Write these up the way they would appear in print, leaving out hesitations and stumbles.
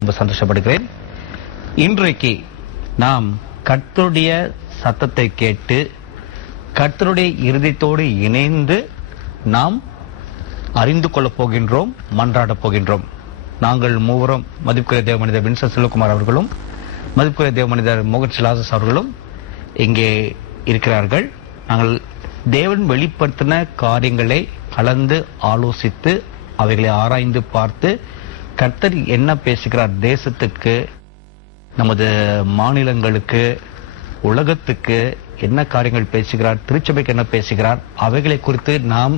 ரொம்ப சந்தோஷப்படுகிறேன். இன்றைக்கு நாம் கர்த்தருடைய சத்தத்தை கேட்டு கர்த்தருடைய இருதயத்தோடு இணைந்து நாம் அறிந்து கொள்ளப் போகின்றோம், மன்றாடப் போகின்றோம். நாங்கள் மூவரும் மதிப்புக்குரிய தேவ மனிதர் வின்சென்ட் செல்வகுமார் அவர்களும் மதிப்புக்குரிய தேவ மனிதர் மோகன் சிலாசஸ் அவர்களும் இங்கே இருக்கிறார்கள். நாங்கள் தேவன் வெளிப்படுத்தின காரியங்களை கலந்து ஆலோசித்து அவைகளை ஆராய்ந்து பார்த்து கர்த்தர் என்ன பேசுகிறார், தேசத்துக்கு, நமது மாநிலங்களுக்கு, உலகத்துக்கு என்ன காரியங்கள் பேசுகிறார், திருச்சபைக்கு என்ன பேசுகிறார், அவைகளை குறித்து நாம்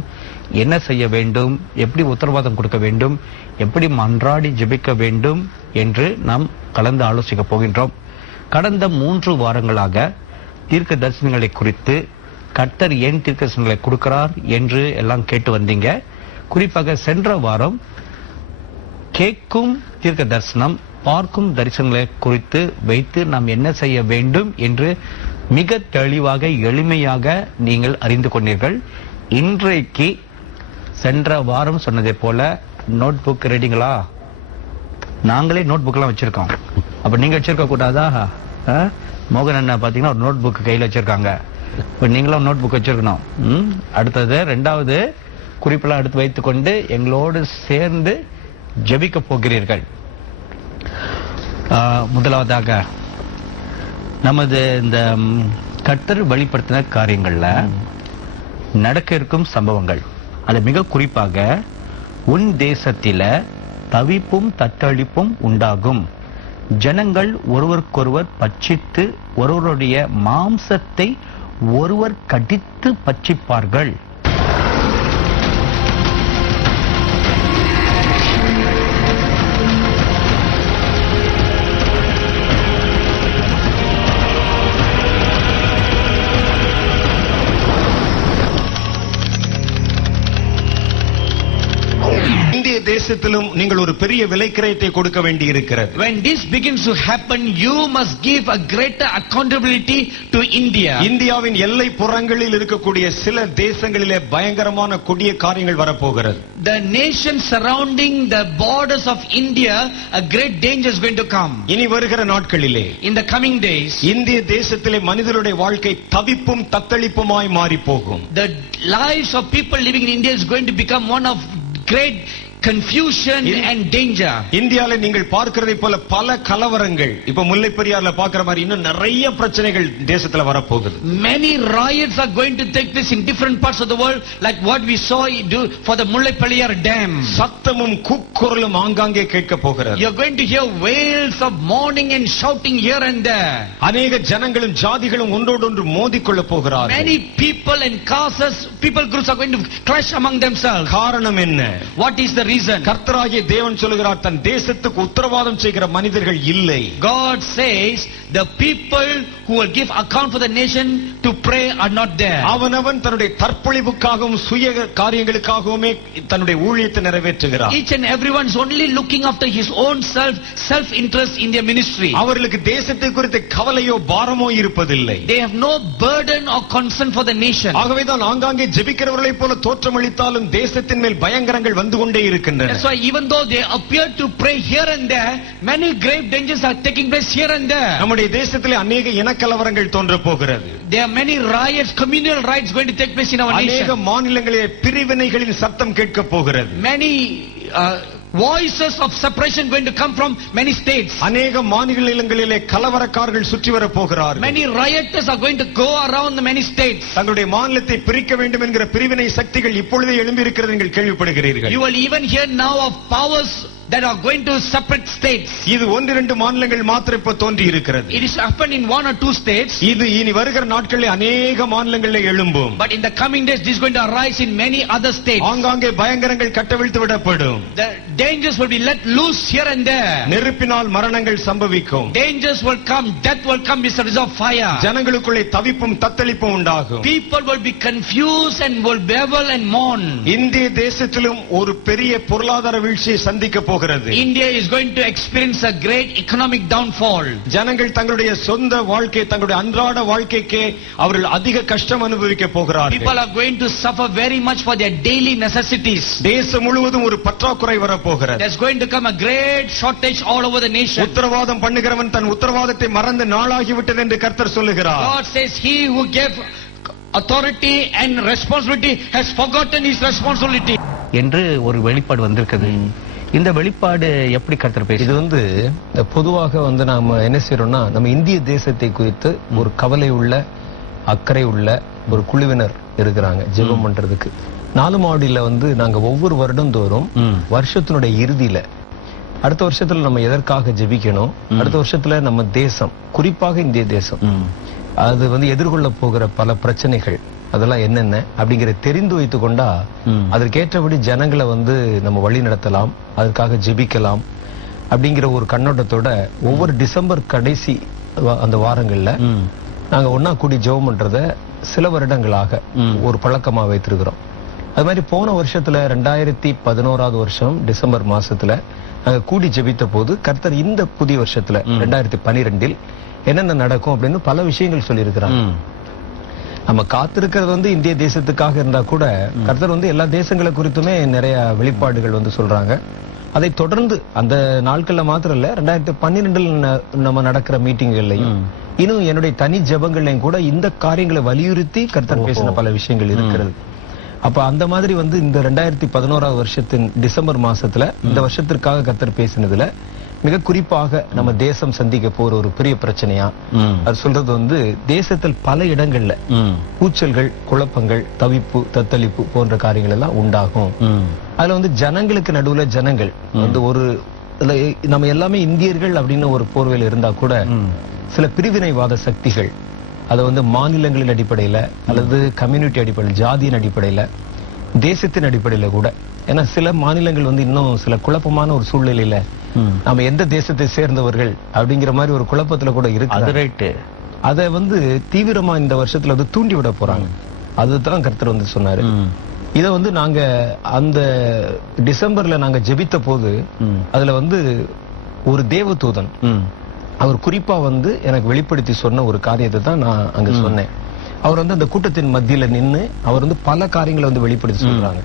என்ன செய்ய வேண்டும், எப்படி உத்தரவாதம் கொடுக்க வேண்டும், எப்படி மன்றாடி ஜெபிக்க வேண்டும் என்று நாம் கலந்து ஆலோசிக்க போகின்றோம். கடந்த 3 வாரங்களாக தீர்க்க தரிசனங்களை குறித்து கர்த்தர் ஏன் தீர்க்க தரிசனங்களை கொடுக்கிறார் என்று எல்லாம் கேட்டு வந்தீங்க. குறிப்பாக சென்ற வாரம் கேட்கும் தீர்க்க தரிசனம், பார்க்கும் தரிசனங்களை குறித்து வைத்து நாம் என்ன செய்ய வேண்டும் என்று மிக தெளிவாக எளிமையாக நீங்கள் அறிந்து கொண்டீர்கள். இன்றைக்கு சென்ற வாரம் சொன்னதை போல நோட் புக் ரெடிங்களா? நாங்களே நோட் புக் எல்லாம் வச்சிருக்கோம். அப்ப நீங்க வச்சிருக்க கூடாதா? மோகன் அண்ணா பாத்தீங்கன்னா ஒரு நோட் புக் கையில வச்சிருக்காங்க. இப்ப நீங்களும் நோட் புக் வச்சிருக்கணும். அடுத்தது 2வது குறிப்பெல்லாம் எடுத்து வைத்துக் கொண்டு எங்களோடு சேர்ந்து ஜெபிக்க போகிறீர்கள். முதலாவதாக நமது இந்த கர்த்தர் வெளிப்படுத்தின காரியங்கள்ல நடக்க இருக்கும் சம்பவங்கள், அது மிக குறிப்பாக உன் தேசத்தில தவிப்பும் தத்தளிப்பும் உண்டாகும், ஜனங்கள் ஒருவருக்கொருவர் பட்சித்து ஒருவருடைய மாம்சத்தை ஒருவர் கடித்து பட்சிப்பார்கள். தேசத்திலும் நீங்கள் ஒரு பெரிய விலைக்கிரயத்தை கொடுக்க வேண்டி இருக்கிறது. When this begins to happen, you must give a greater accountability to India. இந்தியாவின் எல்லை புறங்களில் இருக்கக்கூடிய சில தேசங்களிலே பயங்கரமான கொடிய காரியங்கள் வரப்போகிறது. The nations surrounding the borders of India, a great danger is going to come. இனி வருகிற நாட்களிலே, in the coming days, இந்திய தேசத்திலே மனிதருடைய வாழ்க்கை தவிப்பும் தத்தளிப்புமாய் மாறி போகும். The lives of people living in India is going to become one of great confusion and danger. இந்தியால நீங்கள் பார்க்கிறதை போல பல கலவரங்கள், இப்ப முல்லை பெரியார்ல பார்க்கிற மாதிரி இன்னும் நிறைய பிரச்சனைகள் தேசத்துல வரப்போகுது. Many riots are going to take place in different parts of the world, like what we saw do for the Mullai Periyar Dam. சத்தமும் கூக்குரலும் ஆங்காங்கே கேட்க போகிறது. You're going to hear wails of mourning and shouting here and there. அநேக ஜனங்களும் ஜாதிகளும் ஒன்றோடொன்று மோதிக்கொள்ள போகிறார்கள். Many people and classes, people groups are going to clash among themselves. காரணம் என்ன? What is the reason? கர்த்தராகிய தேவன் சொல்கிறார், தன் தேசத்துக்கு உத்தரவாதம் செய்கிற மனிதர்கள் இல்லை. God says the people who will give account for the nation to pray are not there. அவனவன் தன்னுடைய தற்பொழிவுக்காகவும் சுய காரியங்களுக்காகவுமே தன்னுடைய ஊழியத்தை நிறைவேற்றுகிறார். Each and everyone is only looking after his own self interest in their ministry. அவர்களுக்கு தேசத்தை குறித்த கவலையோ பாரமோ இருப்பதில்லை. They have no burden or concern for the nation. ஆகவேதான் ஆங்காங்கே ஜெபிக்கிறவர்களைப் போல தோற்றமளித்தாலும் தேசத்தின் மேல் பயங்கரங்கள் வந்து கொண்டே இருக்கின்றன. That's why even though they appear to pray here and there, many grave dangers are taking place here and there. நம்முடைய தேசத்திலே அநேக இனக்கலவரங்கள் தோன்றப் போகிறது. There are many riots, communal riots going to take place in our nation. அநேக மாநிலங்களிலே பிரிவினைகளின் சத்தம் கேட்கப் போகிறது. Many voices of separation going to come from many states. அநேக மாநிலங்களிலே கலவரக்காரர்கள் சுற்றி வரப் போகிறார்கள். Many rioters are going to go around the many states. தங்களுடைய மாநிலத்தை பிரிக்க வேண்டும் என்கிற பிரிவினை சக்திகள் இப்பொழுதே எழும்பி இருக்கிறது நீங்கள் கேள்விப்படுகிறீர்கள். You will even hear now of powers that are going to separate states. இது 1-2 மாநிலங்கள் மாத்திரம் இப்ப தோன்றி இருக்கிறது. It is happened in 1 or 2 states. இது இனி வருகிற நாட்களில் அநேக மாநிலங்களில் எழும்பும். But in the coming days this is going to arise in many other states. ஆங்காங்கே பயங்கரங்கள் கட்டவிழ்த்து விடப்படும். The dangers will be let loose here and there. நெருப்பினால் மரணங்கள் சம்பவிக்கும். Dangers will come, death will come as a result of fire. ஜனங்களுக்குள்ளே தவிப்பும் தத்தளிப்பும் உண்டாகும். People will be confused and will bewail and mourn. இந்திய தேசத்திலும் ஒரு பெரிய பொருளாதார வீழ்ச்சியை சந்திக்க போகிறது. India is going to experience a great economic downfall. ஜனங்கள் தங்களுடைய சொந்த வாழ்க்கை, தங்களுடைய அன்றாட வாழ்க்கைக்கு அவர்கள் அதிக கஷ்டம் அனுபவிக்க போகிறார்கள். People are going to suffer very much for their daily necessities. தேசம் முழுவதும் ஒரு பற்றாக்குறை வரப்போகிறது. போகிறது. There's going to come a great shortage all over the nation. உத்தரவாதம் பண்ணுகிறவன் தன் உத்தரவாதத்தை மறந்து நாளாகிவிட்டது என்று கர்த்தர் சொல்லுகிறார். God says he who gave authority and responsibility has forgotten his responsibility. என்று ஒரு வெளிப்பாடு வந்திருக்குது. இந்த வெளிப்பாடு எப்படி கர்த்தர் இது பேசுது? பொதுவாக நாம என்ன செய்யறோம்னா, நம்ம இந்திய தேசத்தை குறித்து ஒரு கவலை உள்ள, அக்கறை உள்ள ஒரு குழுவினர் இருக்கிறாங்க ஜெபம் பண்றதுக்கு. 4 மாடியில நாங்க ஒவ்வொரு வருடம் தோறும் வருஷத்தினுடைய இறுதியில அடுத்த வருஷத்துல நம்ம எதற்காக ஜெபிக்கணும், அடுத்த வருஷத்துல நம்ம தேசம், குறிப்பாக இந்திய தேசம், அது எதிர்கொள்ள போகிற பல பிரச்சனைகள் அதெல்லாம் என்னென்ன அப்படிங்கிற தெரிந்து வைத்துக் கொண்டா அதற்கேற்றபடி ஜனங்களை நம்ம வழி நடத்தலாம், அதற்காக ஜெபிக்கலாம் அப்படிங்கிற ஒரு கண்ணோட்டத்தோட ஒவ்வொரு டிசம்பர் கடைசி அந்த வாரங்கள்ல நாங்க ஒன்னா கூடி ஜெபம் பண்றத சில வருடங்களாக ஒரு பழக்கமா வைத்திருக்கிறோம். அது மாதிரி போன வருஷத்துல 2011 வருஷம் டிசம்பர் மாசத்துல நாங்க கூடி ஜெபித்த போது கர்த்தர் இந்த புதிய வருஷத்துல 2012 என்னென்ன நடக்கும் அப்படின்னு பல விஷயங்கள் சொல்லியிருக்கிறாங்க. நம்ம காத்திருக்கிறது இந்திய தேசத்துக்காக இருந்தா கூட கர்த்தர் எல்லா தேசங்களை குறித்துமே நிறைய வெளிப்பாடுகள் சொல்றாங்க. அதை தொடர்ந்து அந்த நாட்கள்ல மாத்திரம் இல்ல, 2012 நம்ம நடக்கிற மீட்டிங்கள்லயும் இன்னும் என்னுடைய தனி ஜெபங்கள்லயும் கூட இந்த காரியங்களை வலியுறுத்தி கர்த்தர் பேசின பல விஷயங்கள் இருக்கிறது. அப்ப அந்த மாதிரி இந்த 2011 வருஷத்தின் டிசம்பர் மாசத்துல இந்த வருஷத்திற்காக கர்த்தர் பேசினதுல மிக குறிப்பாக நம்ம தேசம் சந்திக்க போற ஒரு பெரிய பிரச்சனையா அது சொல்றது தேசத்தில் பல இடங்கள்ல கூச்சல்கள், குழப்பங்கள், தவிப்பு, தத்தளிப்பு போன்ற காரியங்கள் எல்லாம் உண்டாகும். அதுல ஜனங்களுக்கு நடுவுல ஜனங்கள் ஒரு நம்ம எல்லாமே இந்தியர்கள் அப்படின்னு ஒரு போர்வையில் இருந்தா கூட சில பிரிவினைவாத சக்திகள் அதை மாநிலங்களின் அடிப்படையில அல்லது கம்யூனிட்டி அடிப்படையில், ஜாதியின் அடிப்படையில, தேசத்தின் அடிப்படையில கூட, ஏன்னா சில மாநிலங்கள் இன்னும் சில குழப்பமான ஒரு சூழ்நிலையில நாம எந்த தேசத்தை சேர்ந்தவர்கள் அப்படிங்கிற மாதிரி ஒரு குழப்பத்துல கூட இருக்கு. அதை தீவிரமா இந்த வருஷத்துல தூண்டி விட போறாங்க. அதுதான் கர்த்தர் சொன்னாரு. இத நாங்க அந்த டிசம்பர்ல நாங்க ஜெபித்த போது அதுல ஒரு தேவதூதன் அவர் குறிப்பா எனக்கு வெளிப்படுத்தி சொன்ன ஒரு காரியத்தை தான் நான் அங்க சொன்னேன். அவர் அந்த கூட்டத்தின் மத்தியில நின்னு அவர் பல காரியங்களை வெளிப்படுத்தி சொல்றாங்க.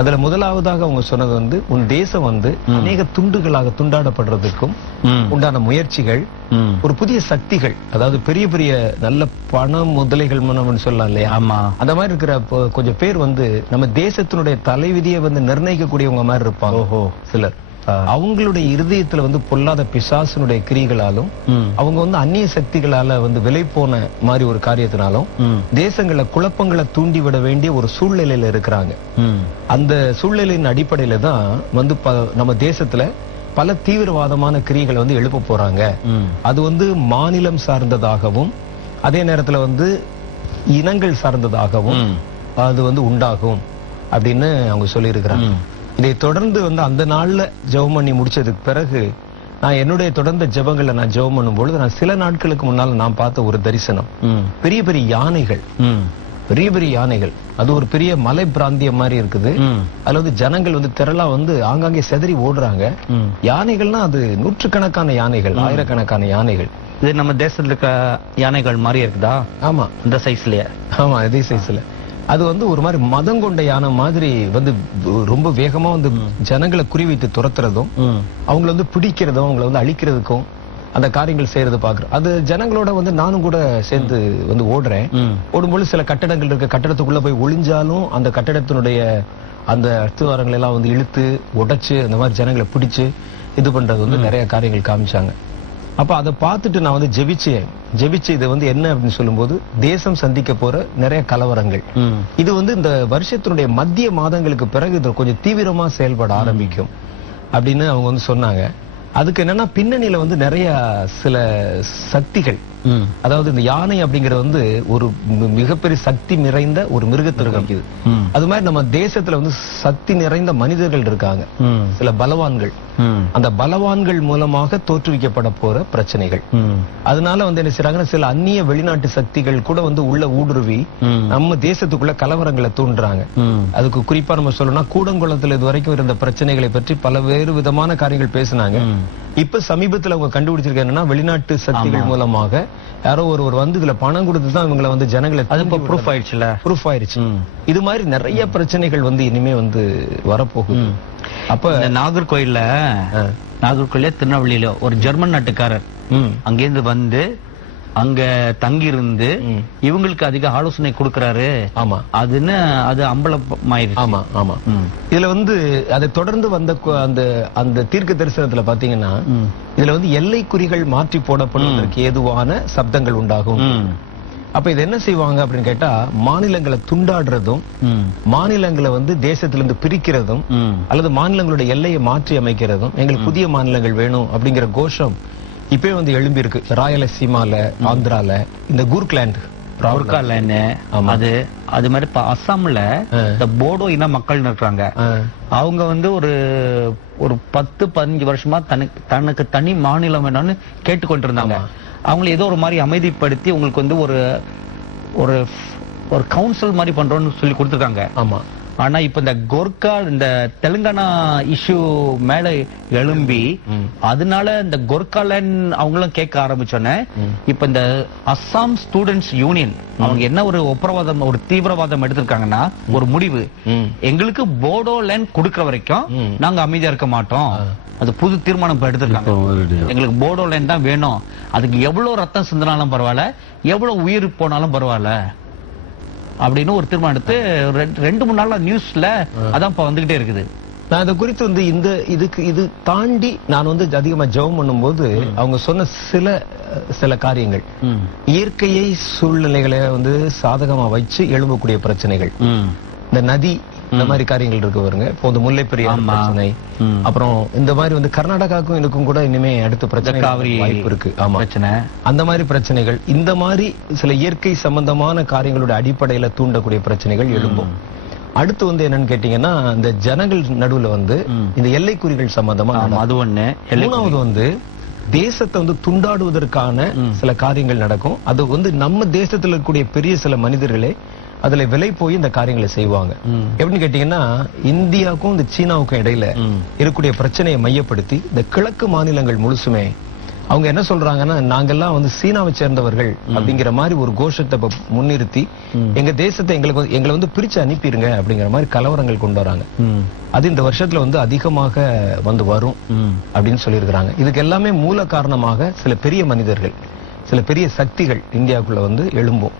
அதுல முதலாவதாக அவங்க சொன்னது உன் தேசம் அநேக துண்டுகளாக துண்டாடப்படுறதுக்கும் உண்டான முயற்சிகள், ஒரு புதிய சக்திகள், அதாவது பெரிய பெரிய நல்ல பண முதலைகள் சொல்லலாம் இல்லையா, அந்த மாதிரி இருக்கிற கொஞ்சம் பேர் நம்ம தேசத்தினுடைய தலைவிதியை நிர்ணயிக்கக்கூடியவங்க மாதிரி இருப்பாங்க சிலர். அவங்களுடைய இருதயத்துல பொல்லாத பிசாசனுடைய கிரிகளாலும் அவங்க அந்நிய சக்திகளால விலை போன மாதிரி ஒரு காரியத்தினாலும் தேசங்கள குழப்பங்களை தூண்டி விட வேண்டிய ஒரு சூழ்நிலையில இருக்கிறாங்க. அந்த சூழ்நிலையின் அடிப்படையில தான் நம்ம தேசத்துல பல தீவிரவாதமான கிரிகளை எழுப்ப போறாங்க. அது மாநிலம் சார்ந்ததாகவும் அதே நேரத்துல இனங்கள் சார்ந்ததாகவும் அது உண்டாகும் அப்படின்னு அவங்க சொல்லி இருக்கிறாங்க. இதை தொடர்ந்து அந்த நாள்ல ஜெபம் பண்ணி முடிச்சதுக்கு பிறகு நான் என்னுடைய தொடர்ந்த ஜெபங்களை நான் ஜெபம் பண்ணும் பொழுது நான் சில நாட்களுக்கு முன்னால நான் பார்த்த ஒரு தரிசனம், பெரிய பெரிய யானைகள், பெரிய பெரிய யானைகள், அது ஒரு பெரிய மலை பிராந்தியம் மாதிரி இருக்குது. அதுல ஜனங்கள் திரளா ஆங்காங்கே செதறி ஓடுறாங்க. யானைகள்னா அது நூற்றுக்கணக்கான யானைகள், ஆயிரக்கணக்கான யானைகள். இது நம்ம தேசத்துல இருக்க யானைகள் மாதிரி இருக்குதா? ஆமா, இந்த சைஸ்லயே. ஆமா, இதே சைஸ்ல. அது ஒரு மாதிரி மதம் கொண்ட யானை மாதிரி ரொம்ப வேகமா ஜனங்களை குறிவைத்து துரத்துறதும் அவங்களை பிடிக்கிறதும் அவங்களை அழிக்கிறதுக்கும் அந்த காரியங்கள் செய்யறது பாக்குறோம். அது ஜனங்களோட நானும் கூட சேர்ந்து ஓடுறேன். ஓடும்போது சில கட்டடங்கள் இருக்கு, கட்டடத்துக்குள்ள போய் ஒளிஞ்சாலும் அந்த கட்டடத்தினுடைய அந்த அஸ்திவாரங்களை எல்லாம் இழுத்து உடைச்சு அந்த மாதிரி ஜனங்களை பிடிச்சு இது பண்றது நிறைய காரியங்கள் காமிச்சாங்க. அப்ப அதை பார்த்துட்டு நான் ஜெபிச்சு இது என்ன அப்படின்னு சொல்லும்போது தேசம் சந்திக்க போற நிறைய கலவரங்கள், இது இந்த வருஷத்தினுடைய மத்திய மாதங்களுக்கு பிறகு இது கொஞ்சம் தீவிரமா செயல்பட ஆரம்பிக்கும் அப்படின்னு அவங்க சொன்னாங்க. அதுக்கு என்னன்னா பின்னணியில நிறைய சில சக்திகள், அதாவது இந்த யானை அப்படிங்கறது ஒரு மிகப்பெரிய சக்தி நிறைந்த ஒரு மிருகத்தை இருக்குது. அது மாதிரி நம்ம தேசத்துல சக்தி நிறைந்த மனிதர்கள் இருக்காங்க, சில பலவான்கள். அந்த பலவான்கள் மூலமாக தோற்றுவிக்கப்பட போற பிரச்சனைகள். அதனால என்ன செய்யறாங்கன்னா சில அந்நிய வெளிநாட்டு சக்திகள் கூட உள்ள ஊடுருவி நம்ம தேசத்துக்குள்ள கலவரங்களை தூண்டுறாங்க. அதுக்கு குறிப்பா நம்ம சொல்லணும்னா கூடங்குளத்துல இது வரைக்கும் இருந்த பிரச்சனைகளை பற்றி பல வேறு விதமான காரியங்கள் பேசினாங்க. இப்ப சமீபத்துல அவங்க கண்டுபிடிச்சிருக்க என்னன்னா வெளிநாட்டு சக்திகள் மூலமாக யாரோ ஒருவர் வந்து இதுல பணம் கொடுத்து தான் இவங்களை வந்து ஜனங்களை ப்ரூஃப் ஆயிடுச்சுல. ப்ரூஃப் ஆயிடுச்சு. இது மாதிரி நிறைய பிரச்சனைகள் வந்து இனிமே வந்து வரப்போகுது. அப்ப நாகர்கோயில்ல திருநெல்வேலியில ஒரு ஜெர்மன் நாட்டுக்காரர் அங்கேருந்து வந்து அங்க தங்கி இருந்து இவங்களுக்கு அதிக ஆலோசனை கொடுக்கறாரு. ஆமா, அது அம்பலமாயிருச்சு. ஆமா ஆமா. இதுல வந்து அதை தொடர்ந்து வந்த அந்த தீர்க்க தரிசனத்துல பாத்தீங்கன்னா இதுல வந்து எல்லைக்குறிகள் மாற்றி போடப்படுவதற்கு ஏதுவான சப்தங்கள் உண்டாகும். அப்ப இது என்ன செய்வாங்க அப்படின்னு கேட்டா, மாநிலங்களை துண்டாடுறதும் மாநிலங்களை வந்து தேசத்திலிருந்து பிரிக்கிறதும் அல்லது மாநிலங்களுடைய எல்லையை மாற்றி அமைக்கிறதும், எங்களுக்கு புதிய மாநிலங்கள் வேணும் அப்படிங்கிற கோஷம் இப்பவே வந்து எழும்பி இருக்கு. ராயலசீமால, ஆந்திரால, இந்த கூர்க்லாந்து அது மாதிரி அசாம்ல இந்த போடோ இன மக்கள் இருக்காங்க. அவங்க வந்து ஒரு 10-15 வருஷமா தனக்கு தனி மாநிலம் வேணும்னு கேட்டுக்கொண்டு இருந்தாங்க. அவங்களை ஏதோ ஒரு மாதிரி அமைதிப்படுத்தி உங்களுக்கு வந்து ஒரு கவுன்சில் மாதிரி பண்றோம்னு சொல்லி கொடுத்துருக்காங்க. ஆமா. ஆனா இப்ப இந்த கோர்க்கா இந்த தெலுங்கானா இஷ்யூ மேல எழும்பி அதனால இந்த கோர்க்காலேண்ட் அவங்களும் கேட்க ஆரம்பிச்சோன்னே இப்ப இந்த அஸ்ஸாம் ஸ்டூடெண்ட்ஸ் யூனியன் அவங்க என்ன ஒரு ஒரு தீவிரவாதம் எடுத்திருக்காங்கன்னா, ஒரு முடிவு, எங்களுக்கு போடோலேண்ட் கொடுக்கற வரைக்கும் நாங்க அமைதியா இருக்க மாட்டோம். அது புது தீர்மானம் எடுத்திருக்காங்க. எங்களுக்கு போடோலேண்ட் தான் வேணும். அதுக்கு எவ்வளவு ரத்தம் சிந்தினாலும் பரவாயில்ல, எவ்வளவு உயிர் போனாலும் பரவாயில்ல அப்படின்னு ஒரு தீர்மானம் எடுத்து 2-3 நாளா நியூஸ்ல அதான் வந்துகிட்டே இருக்குது. நான் இதை குறித்து வந்து இது தாண்டி நான் வந்து அதிகமா ஜெபம் பண்ணும்போது அவங்க சொன்ன சில காரியங்கள், இயற்கையை சூழ்நிலைகளை வந்து சாதகமா வச்சு எழும்பக்கூடிய பிரச்சனைகள், இந்த நதி இந்த மாதிரி காரியங்கள் இருக்கு பாருங்க. இப்போ இந்த முல்லை பெரியாறு பிரச்சனை, அப்புறம் இந்த மாதிரி வந்து கர்நாடகாவுக்கும் எனக்கும் கூட இனிமே அடுத்த பிரச்சனை வாய்ப்பு இருக்கு. ஆமா, அந்த மாதிரி பிரச்சனைகள், இந்த மாதிரி சில இயற்கை சம்பந்தமான காரியங்களுடைய அடிப்படையில தூண்டக்கூடிய பிரச்சனைகள் எழும்பும். அடுத்து வந்து என்னன்னு கேட்டீங்கன்னா, இந்த ஜனங்கள் நடுவுல வந்து இந்த எல்லைக்குறிகள் சம்பந்தமா அது ஒண்ணு. மூணாவது வந்து தேசத்தை வந்து துண்டாடுவதற்கான சில காரியங்கள் நடக்கும். அது வந்து நம்ம தேசத்துல இருக்கக்கூடிய பெரிய சில மனிதர்களே அதுல விலை போய் இந்த காரியங்களை செய்வாங்க. எப்படின்னு கேட்டீங்கன்னா, இந்தியாவுக்கும் இந்த சீனாவுக்கும் இடையில இருக்கக்கூடிய பிரச்சனையை மையப்படுத்தி இந்த கிழக்கு மாநிலங்கள் முழுசுமே அவங்க என்ன சொல்றாங்கன்னா, நாங்கெல்லாம் வந்து சீனாவை சேர்ந்தவர்கள் அப்படிங்கிற மாதிரி ஒரு கோஷத்தை முன்னிறுத்தி எங்க தேசத்தை எங்களை வந்து பிரிச்சு அனுப்பிடுங்க அப்படிங்கிற மாதிரி கலவரங்கள் கொண்டு வராங்க. அது இந்த வருஷத்துல வந்து அதிகமாக வந்து வரும் அப்படின்னு சொல்லியிருக்கிறாங்க. இதுக்கு எல்லாமே மூல காரணமாக சில பெரிய மனிதர்கள், சில பெரிய சக்திகள் இந்தியாவுக்குள்ள வந்து எழும்பும்.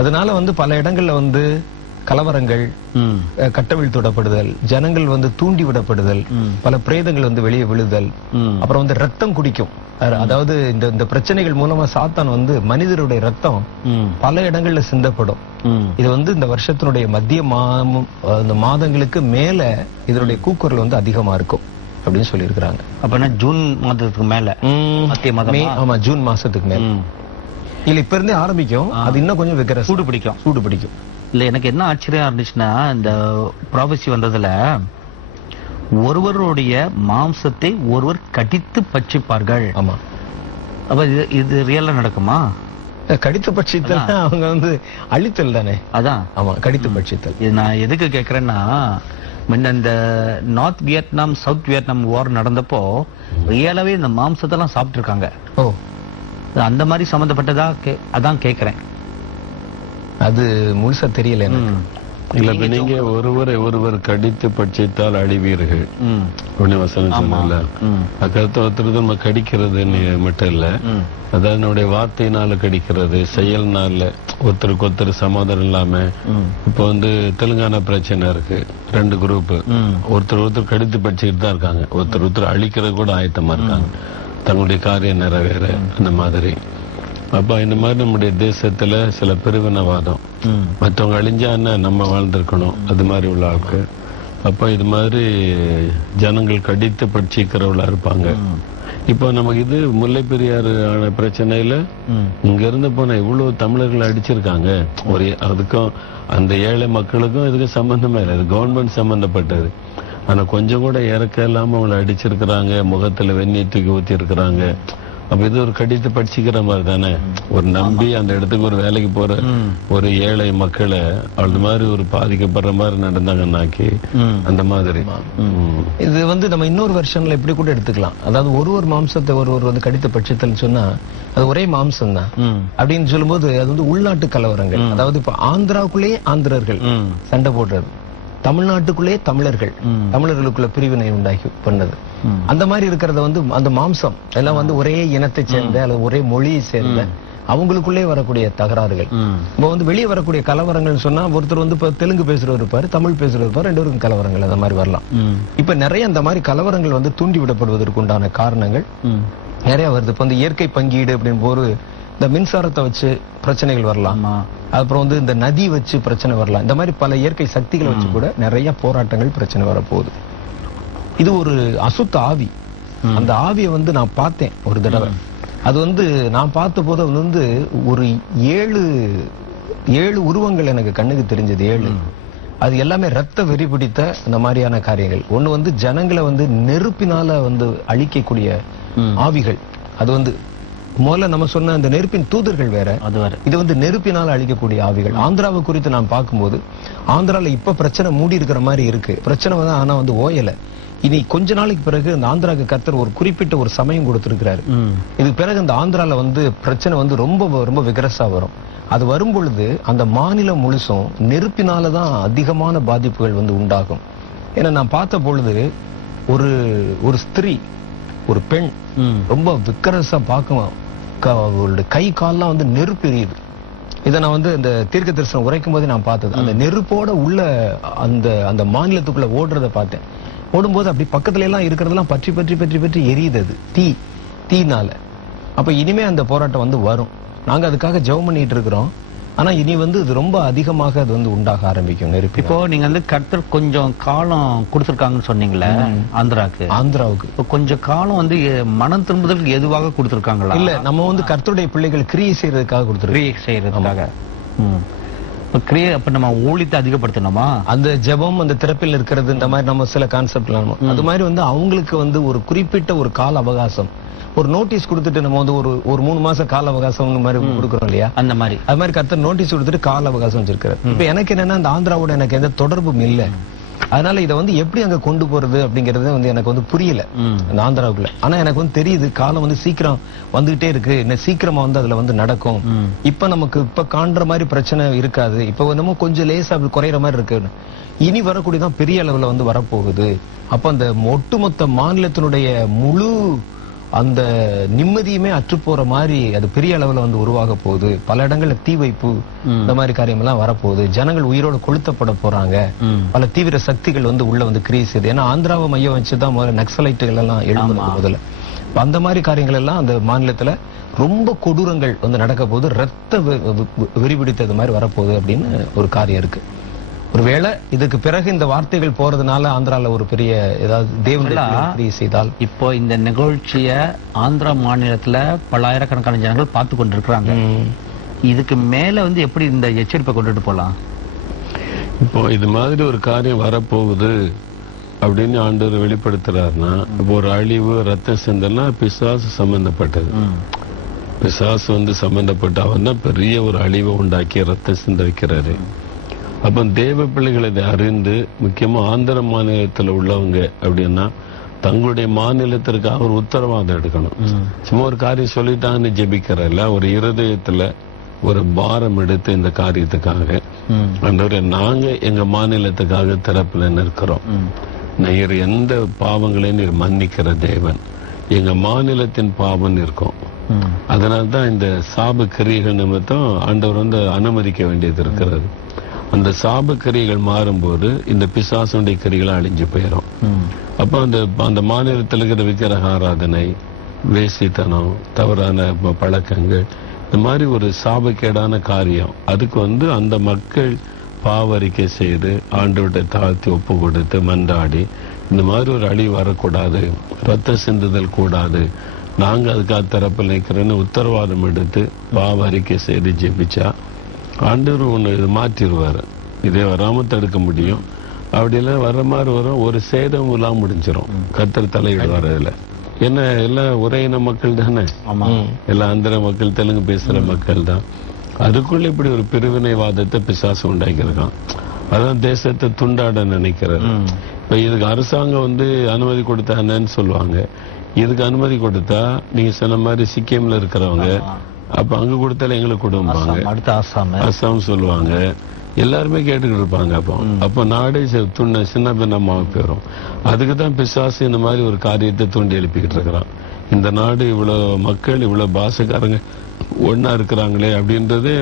அதனால வந்து பல இடங்கள்ல வந்து கலவரங்கள், கட்டவிழ்த்துடப்படுதல், ஜனங்கள் வந்து தூண்டி விடப்படுதல், பல பிரேதங்கள் வந்து வெளியே விழுதல், அப்புறம் வந்து ரத்தம் குடிக்கும். அதாவது இந்த பிரச்சனைகள் மூலமா சாத்தான் வந்து மனிதருடைய ரத்தம் பல இடங்கள்ல சிந்தப்படும். இது வந்து இந்த வருஷத்தினுடைய மத்திய மாதங்களுக்கு மேல இதனுடைய கூக்குரல் வந்து அதிகமா இருக்கும் அப்படின்னு சொல்லி இருக்கிறாங்க. அப்ப ஜூன் மாதத்துக்கு மேல, மத்திய மாதம். ஆமா, ஜூன் மாசத்துக்கு மேல இல்ல, இப்ப இருந்தே ஆரம்பிக்கும். அது இன்னும் கொஞ்சம் வைக்கிற சூடு பிடிக்கும். இல்ல, எனக்கு என்ன ஆச்சரியம் இருந்துச்சுன்னா, இந்த ப்ராபசி வந்ததுல ஒருவருடைய மாம்சத்தை ஒருவர் கடித்து பட்சிப்பார்கள். ஆமா. அப்ப இது ரியலா நடக்குமா? கடித்து பட்சித்தல் அவங்க வந்து அழித்தல் தானே. அதான். ஆமா, கடித்து பட்சித்தல். இது நான் எதுக்கு கேக்குறேன்னா, முன்ன இந்த north Vietnam south Vietnam war நடந்தப்போ ரியலாவே இந்த மாம்சத்தெல்லாம் சாப்பிட்டு இருக்காங்க. ஓ, அந்த மாதிரி சம்பந்தப்பட்டதா அதான் கேக்குறேன். அது முழுசா தெரியல எனக்கு. இல்ல, நீங்க ஒருவர் கடித்து பட்சித்தால் அழிவீர்கள் வசனம் சொன்னல. அக்கருத்தை ஒருத்தர் நம்ம கடிக்கிறது மட்டும் இல்ல, அதாவது நம்முடைய வார்த்தையினால கடிக்கிறது, செயல்னால ஒருத்தருக்கு ஒருத்தர் சமாதானம் இல்லாம. இப்ப வந்து தெலுங்கானா பிரச்சனை இருக்கு, 2 குரூப் ஒருத்தர் கடித்து பட்சிக்கிட்டு தான் இருக்காங்க. ஒருத்தர் அழிக்கிறது கூட ஆயத்தமா இருக்காங்க, தங்களுடைய காரியம் நிறைவேற. அந்த மாதிரி அப்ப இந்த மாதிரி நம்முடைய தேசத்துல சில பிரிவினவாதம், மற்றவங்க அழிஞ்சா நம்ம வாழ்ந்திருக்கணும், அது மாதிரி உள்ள ஆட்கள். அப்ப இது மாதிரி ஜனங்கள் கடித்து பட்சிக்கிறவளா இருப்பாங்க. இப்போ நமக்கு இது முல்லை பெரியாறு ஆன பிரச்சனையில இங்க இருந்து போன இவ்வளவு தமிழர்கள் அடிச்சிருக்காங்க. அதுக்கும் அந்த ஏழை மக்களுக்கும் இதுக்கு சம்பந்தமே இல்லை, இது கவர்மெண்ட் சம்பந்தப்பட்டது. ஆனா கொஞ்சம் கூட இறக்க இல்லாம அவங்களை அடிச்சிருக்கிறாங்க, முகத்துல வெந்நீர் தூக்கி ஊத்தி இருக்கிறாங்க. அப்ப இது ஒரு கடித்து படிச்சுக்கிற மாதிரி தானே. ஒரு நம்பி அந்த இடத்துக்கு ஒரு வேலைக்கு போற ஒரு ஏழை மக்களை அது மாதிரி ஒரு பாதிக்கப்படுற மாதிரி நடந்தாங்கன்னாக்கி அந்த மாதிரி. இது வந்து நம்ம இன்னொரு வெர்ஷன்ல இப்படி கூட எடுத்துக்கலாம். அதாவது ஒரு மாம்சத்தை ஒருவர் வந்து கடித்த பட்சத்தில் சொன்னா அது ஒரே மாம்சம் தான் அப்படின்னு சொல்லும்போது அது வந்து உள்நாட்டு கலவரங்கள். அதாவது இப்ப ஆந்திராவுக்குள்ளேயே ஆந்திரர்கள் சண்டை போடுறது, தமிழ்நாட்டுக்குள்ளே தமிழர்களுக்குள்ள பிரிவினை உண்டாக்கி பண்ணது, அந்த மாதிரி இருக்கிறத வந்து அந்த மாம்சம் எல்லாம் வந்து ஒரே இனத்தை சேர்ந்த அல்லது ஒரே மொழியை சேர்ந்த அவங்களுக்குள்ளே வரக்கூடிய தகராறுகள். இப்ப வந்து வெளியே வரக்கூடிய கலவரங்கள் சொன்னா ஒருத்தர் வந்து இப்ப தெலுங்கு பேசுறவர் இருப்பாரு, தமிழ் பேசுறவர் இருப்பாரு, ரெண்டு பேருக்கும் கலவரங்கள் அந்த மாதிரி வரலாம். இப்ப நிறைய அந்த மாதிரி கலவரங்கள் வந்து தூண்டி விடப்படுவதற்கு உண்டான காரணங்கள் நிறைய வருது. இப்ப வந்து இயற்கை பங்கீடு அப்படின்னு போது இந்த மின்சாரத்தை வச்சு பிரச்சனைகள் வரலாம், அப்புறம் வந்து இந்த நதி வச்சு பிரச்சனை வரலாம். இந்த மாதிரி பல இயற்கை சக்திகளை வச்சு கூட நிறைய போராட்டங்கள் பிரச்சனை வரப்போகுது. இது ஒரு அசுத்த ஆவி. அந்த ஆவியை வந்து நான் பார்த்தேன் ஒரு தடவை. அது வந்து நான் பார்த்த போது வந்து ஒரு 7 உருவங்கள் எனக்கு கண்ணுக்கு தெரிஞ்சது. 7 அது எல்லாமே ரத்த வெறி பிடித்த அந்த மாதிரியான காரியங்கள். ஒண்ணு வந்து ஜனங்களை வந்து நெருப்பினால வந்து அழிக்கக்கூடிய ஆவிகள். அது வந்து முதல்ல நம்ம சொன்ன அந்த நெருப்பின் தூதர்கள் வேற, இது வந்து நெருப்பினால் அழிக்கக்கூடிய ஆவிகள். ஆந்திராவை குறித்து நான் பார்க்கும்போது ஆந்திரால இப்ப பிரச்சனை மூடி இருக்கிற மாதிரி இருக்கு. பிரச்சனை வந்து ஆனா வந்து ஓயல. இனி கொஞ்ச நாளைக்கு பிறகு அந்த ஆந்திராக்கு கர்த்தர் ஒரு குறிப்பிட்ட ஒரு சமயம் கொடுத்திருக்கிறாரு. இதுக்கு பிறகு அந்த ஆந்திரால வந்து பிரச்சனை வந்து ரொம்ப ரொம்ப விகரசா வரும். அது வரும் பொழுது அந்த மாநிலம் முழுசும் நெருப்பினாலதான் அதிகமான பாதிப்புகள் வந்து உண்டாகும். ஏன்னா நான் பார்த்த பொழுது ஒரு ஸ்திரீ, ஒரு பெண் ரொம்ப விக்கரசா பார்க்கும், அவளுடைய கை கால்லாம் வந்து நெருப்பு எரியுது. இதை நான் வந்து இந்த தீர்க்க தரிசனம் உரைக்கும் போது நான் பார்த்தது. அந்த நெருப்போட உள்ள அந்த மாநிலத்துக்குள்ள ஓடுறத பார்த்தேன். ஓடும்போது அப்படி பக்கத்துல எல்லாம் இருக்கிறதெல்லாம் பற்றி எரியுது. அது தீனால. அப்ப இனிமே அந்த போராட்டம் வந்து வரும். நாங்க அதுக்காக ஜெபம் பண்ணிட்டு இருக்கிறோம். ஆனா இனி வந்து இது ரொம்ப அதிகமாக அது வந்து உண்டாக ஆரம்பிக்கும் நெருப்பு. இப்போ நீங்க வந்து கர்த்தர் கொஞ்சம் காலம் கொடுத்திருக்காங்கன்னு சொன்னீங்களே ஆந்திராவுக்கு. இப்போ கொஞ்சம் காலம் வந்து மனம் திரும்புதலுக்கு எதுவாக கொடுத்திருக்காங்களா? இல்ல, நம்ம வந்து கர்த்தருடைய பிள்ளைகள் கிரியை செய்யறதுக்காக கொடுத்திருக்கோம். கிரியை செய்யறதுக்காக. கிரியை அப்ப நம்ம ஊழியத்தை அதிகப்படுத்தணுமா? அந்த ஜெபம், அந்த திறப்பில் இருக்கிறது, இந்த மாதிரி நம்ம சில கான்செப்ட் அது மாதிரி வந்து அவங்களுக்கு வந்து ஒரு குறிப்பிட்ட ஒரு கால அவகாசம், ஒரு நோட்டீஸ் கொடுத்துட்டு நம்ம வந்து ஒரு 3 மாசம் கால அவகாசம் மாதிரி கொடுக்குறோம் இல்லையா? அந்த மாதிரி கர்த்தர் நோட்டீஸ் கொடுத்துட்டு கால அவகாசம் வச்சிருக்காரு. இப்ப எனக்கு என்னன்னா அந்த ஆந்திராவோட எனக்கு எந்த தொடர்பும் இல்ல. அதனால இதை வந்து எப்படி அங்க கொண்டு போறது அப்படிங்கறது வந்து எனக்கு வந்து புரியல அந்த ஆந்திராவுக்குள்ள. ஆனா எனக்கு வந்து தெரியுது காலம் வந்து சீக்கிரம் வந்துகிட்டே இருக்கு, இன்னும் சீக்கிரமா வந்து அதுல வந்து நடக்கும். இப்ப நமக்கு இப்ப காண்ற மாதிரி பிரச்சனை இருக்காது. இப்ப வந்து கொஞ்சம் லேசா அப்படி குறையிற மாதிரி இருக்கு. இனி வரக்கூடியதான் பெரிய அளவுல வந்து வரப்போகுது. அப்ப அந்த ஒட்டுமொத்த மாநிலத்தினுடைய முழு அந்த நிம்மதியுமே அற்று போற மாதிரி அது பெரிய அளவுல வந்து உருவாக போகுது. பல இடங்கள்ல தீ வைப்பு இந்த மாதிரி காரியம் எல்லாம் வரப்போகுது. ஜனங்கள் உயிரோட கொளுத்தப்பட போறாங்க. பல தீவிர சக்திகள் வந்து உள்ள வந்து கிரியேட் செய்யுது. ஏன்னா ஆந்திராவை மையம் வச்சுதான் முதல்ல நக்சலைட்டுகள் எல்லாம் எழுந்தது முதல்ல. அந்த மாதிரி காரியங்கள் எல்லாம் அந்த மாநிலத்துல ரொம்ப கொடூரங்கள் வந்து நடக்க போகுது. ரத்த வெறிபிடித்தது மாதிரி வரப்போகுது அப்படின்னு ஒரு காரியம் இருக்கு. ஒருவேளை இதுக்கு பிறகு இந்த வார்த்தைகள் போறதுனால ஆந்திரால ஒரு பெரிய ஏதாவது தேவனுடைய செய்தால், இப்போ இந்த நிகழ்ச்சிய ஆந்திரா மாநிலத்துல பல்லாயிரக்கணக்கான ஜனங்கள் பார்த்து கொண்டிருக்கிறாங்க. இதுக்கு மேல வந்து எப்படி இந்த எச்சரிப்பை கொண்டுட்டு போலாம்? இப்போ இது மாதிரி ஒரு காரியம் வரப்போகுது அப்படின்னு ஆண்டவர் வெளிப்படுத்துறாருன்னா, இப்போ ஒரு அழிவு, ரத்த சிந்தல்னா பிசாசு சம்பந்தப்பட்டது. பிசாசு வந்து சம்பந்தப்பட்ட அவன் தான் பெரிய ஒரு அழிவை உண்டாக்கி ரத்த சிந்த வைக்கிறாரு. அப்ப தேவ பிள்ளைகளை இதை அறிந்து, முக்கியமா ஆந்திர மாநிலத்தில் உள்ளவங்க அப்படின்னா தங்களுடைய மாநிலத்திற்காக ஒரு உத்தரவாதம் எடுக்கணும். சும்மா ஒரு காரியம் சொல்லிட்டாங்கன்னு ஜெபிக்கிறல்ல, ஒரு இருதயத்துல ஒரு பாரம் எடுத்து இந்த காரியத்துக்காக ஆண்டவரே நாங்க எங்க மாநிலத்துக்காக திறப்புல நிற்கிறோம். நீர் எந்த பாவங்களையும் நீர் மன்னிக்கிற தேவன், எங்க மாநிலத்தின் பாவம் இருக்கும். அதனால்தான் இந்த சாப கிரியைகள் நிமித்தம் ஆண்டவர் வந்து அனுமதிக்க வேண்டியது இருக்கிறது. அந்த சாப கிரியைகள் மாறும்போது இந்த பிசாசுடைய கிரிகளை அழிஞ்சு போயிடும். அப்ப அந்த மாநிலத்தில் இருக்கிற விக்கிரக ஆராதனை, வேசித்தனம், தவறான பழக்கங்கள், இந்த மாதிரி ஒரு சாபக்கேடான காரியம், அதுக்கு வந்து அந்த மக்கள் பாவரிக்கை செய்து ஆண்டவர்கிட்ட தாழ்த்தி ஒப்பு கொடுத்து மன்றாடி இந்த மாதிரி ஒரு அழிவு வரக்கூடாது, ரத்த சிந்துதல் கூடாது, நாங்க அதுக்காக தரப்பில் நிற்கிறேன்னு உத்தரவாதம் எடுத்து பாவரிக்கை செய்து ஜெபிச்சா ஆண்டவர் ஒண்ணு மாற்றிடுவாரு. இதே வராம தடுக்க முடியும். அப்படி எல்லாம் வர்ற மாதிரி வரும், ஒரு சேதம் இல்லாம முடிஞ்சிடும் கர்த்தர் தலையிடுவார். அதுல என்ன எல்லாம் ஒரே இன மக்கள் தானே, எல்லாம் ஆந்திர மக்கள், தெலுங்கு பேசுற மக்கள் தான். அதுக்குள்ள இப்படி ஒரு பிரிவினைவாதத்தை பிசாசு உண்டாக்கியிருக்கான். அதான் தேசத்தை துண்டாட நினைக்கிறது. இப்ப இதுக்கு அரசாங்கம் வந்து அனுமதி கொடுத்தானேன்னு சொல்லுவாங்க. இதுக்கு அனுமதி கொடுத்தா நீங்க சொன்ன மாதிரி சிக்கிம்ல இருக்கிறவங்க அப்ப அங்க கொடுத்தாலும் எங்களுக்கு கொடுப்பாங்க, அடுத்த அஸ்ஸாம் சொல்லுவாங்க, எல்லாருமே கேட்டுக்கிட்டு இருப்பாங்க. அப்ப நாடே சின்ன பின்னமாக போயிடும். அதுக்குதான் பிசாசு இந்த மாதிரி ஒரு காரியத்தை தூண்டி எழுப்பிக்கிட்டு இருக்கிறான். இந்த நாடு இவ்வளவு மக்கள் இவ்வளவு பாஷக்காரங்க ஒன்னா இருக்கிறாங்களே அப்படின்றது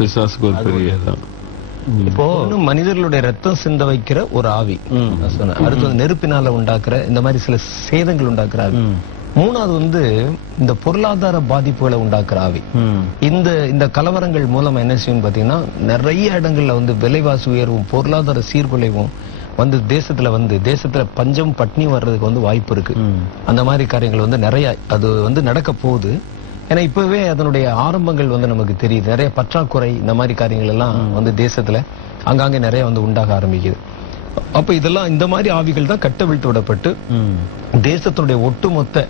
பிசாசுக்கு ஒரு பெரியதான். இப்போ மனிதர்களுடைய ரத்தம் சிந்த வைக்கிற ஒரு ஆவி, அடுத்து நெருப்பினால உண்டாக்குற இந்த மாதிரி சில சேதங்கள் உண்டாக்குற ஆவி. மூணாவது வந்து இந்த பொருளாதார பாதிப்புகளை உண்டாக்குற ஆவி. இந்த கலவரங்கள் மூலம் என்ன செய்யும் பாத்தீங்கன்னா, நிறைய இடங்கள்ல வந்து விலைவாசி உயர்வும் பொருளாதார சீர்குலைவும் வந்து தேசத்துல பஞ்சம் பட்னி வர்றதுக்கு வந்து வாய்ப்பு இருக்கு. அந்த மாதிரி காரியங்கள் வந்து நிறைய அது வந்து நடக்க போகுது. ஏன்னா இப்பவே அதனுடைய ஆரம்பங்கள் வந்து நமக்கு தெரியுது. நிறைய பற்றாக்குறை இந்த மாதிரி காரியங்கள் எல்லாம் வந்து தேசத்துல அங்கங்க நிறைய வந்து உண்டாக ஆரம்பிக்குது. அப்ப இதெல்லாம் இந்த மாதிரி ஆவிகள் தான் கட்டவிழ்த்து விடப்பட்டு தேசத்தினுடைய ஒட்டுமொத்த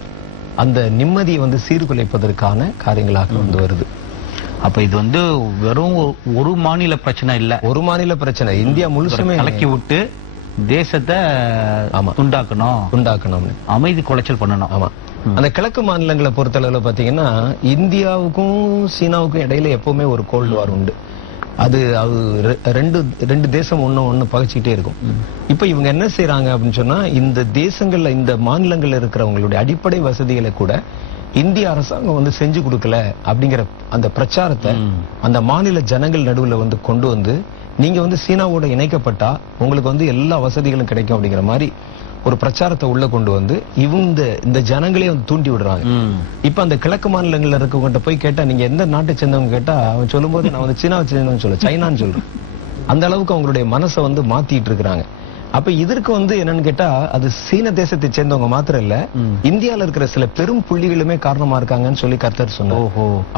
அந்த நிம்மதியை வந்து சீர்குலைப்பதற்கான காரியங்களாக வந்து வருது. அப்ப இது வந்து வெறும் ஒரு மாநில பிரச்சனை இல்ல, ஒரு மாநில பிரச்சனை இந்தியா முழுசுமே கலக்கி விட்டு தேசத்தை உண்டாக்கணும், அமைதி குலைச்சல் பண்ணணும். ஆமா, அந்த கிழக்கு மாநிலங்களை பொறுத்தளவுல பாத்தீங்கன்னா இந்தியாவுக்கும் சீனாவுக்கும் இடையில எப்பவுமே ஒரு கோல்டு வார் உண்டு. அது ரெண்டு தேசம் ஒண்ணு பகைச்சிக்கிட்டே இருக்கும். இப்ப இவங்க என்ன செய்யறாங்க அப்படின்னு சொன்னா, இந்த தேசங்கள்ல இந்த மாநிலங்கள்ல இருக்கிறவங்களுடைய அடிப்படை வசதிகளை கூட இந்திய அரசாங்கம் வந்து செஞ்சு கொடுக்கல அப்படிங்கிற அந்த பிரச்சாரத்தை அந்த மாநில ஜனங்கள் நடுவுல வந்து கொண்டு வந்து, நீங்க வந்து சீனாவோட இணைக்கப்பட்டா உங்களுக்கு வந்து எல்லா வசதிகளும் கிடைக்கும் அப்படிங்கிற மாதிரி ஒரு பிரச்சாரத்தை உள்ள கொண்டு வந்து இந்த ஜனங்களே வந்து தூண்டி விடுறாங்க. இப்ப அந்த கிழக்கு மாநிலங்கள்ல இருக்கவங்க போய் கேட்டா, நீங்க எந்த நாட்டை சேர்ந்தவங்க கேட்டா அவன் சொல்லும் போது நான் வந்து சீனாவை சேர்ந்தவன் சொல்ல, சைனான்னு சொல்றேன். அந்த அளவுக்கு அவங்களுடைய மனசை வந்து மாத்திட்டு இருக்கிறாங்க. அப்ப இதற்கு வந்து என்னன்னு கேட்டா, அது சீன தேசத்தை சேர்ந்தவங்க மாத்திரம் இல்ல, இந்தியால இருக்கிற சில பெரும் புள்ளிகளுமே காரணமா இருக்காங்கன்னு சொல்லி கர்த்தர் சொன்னார்.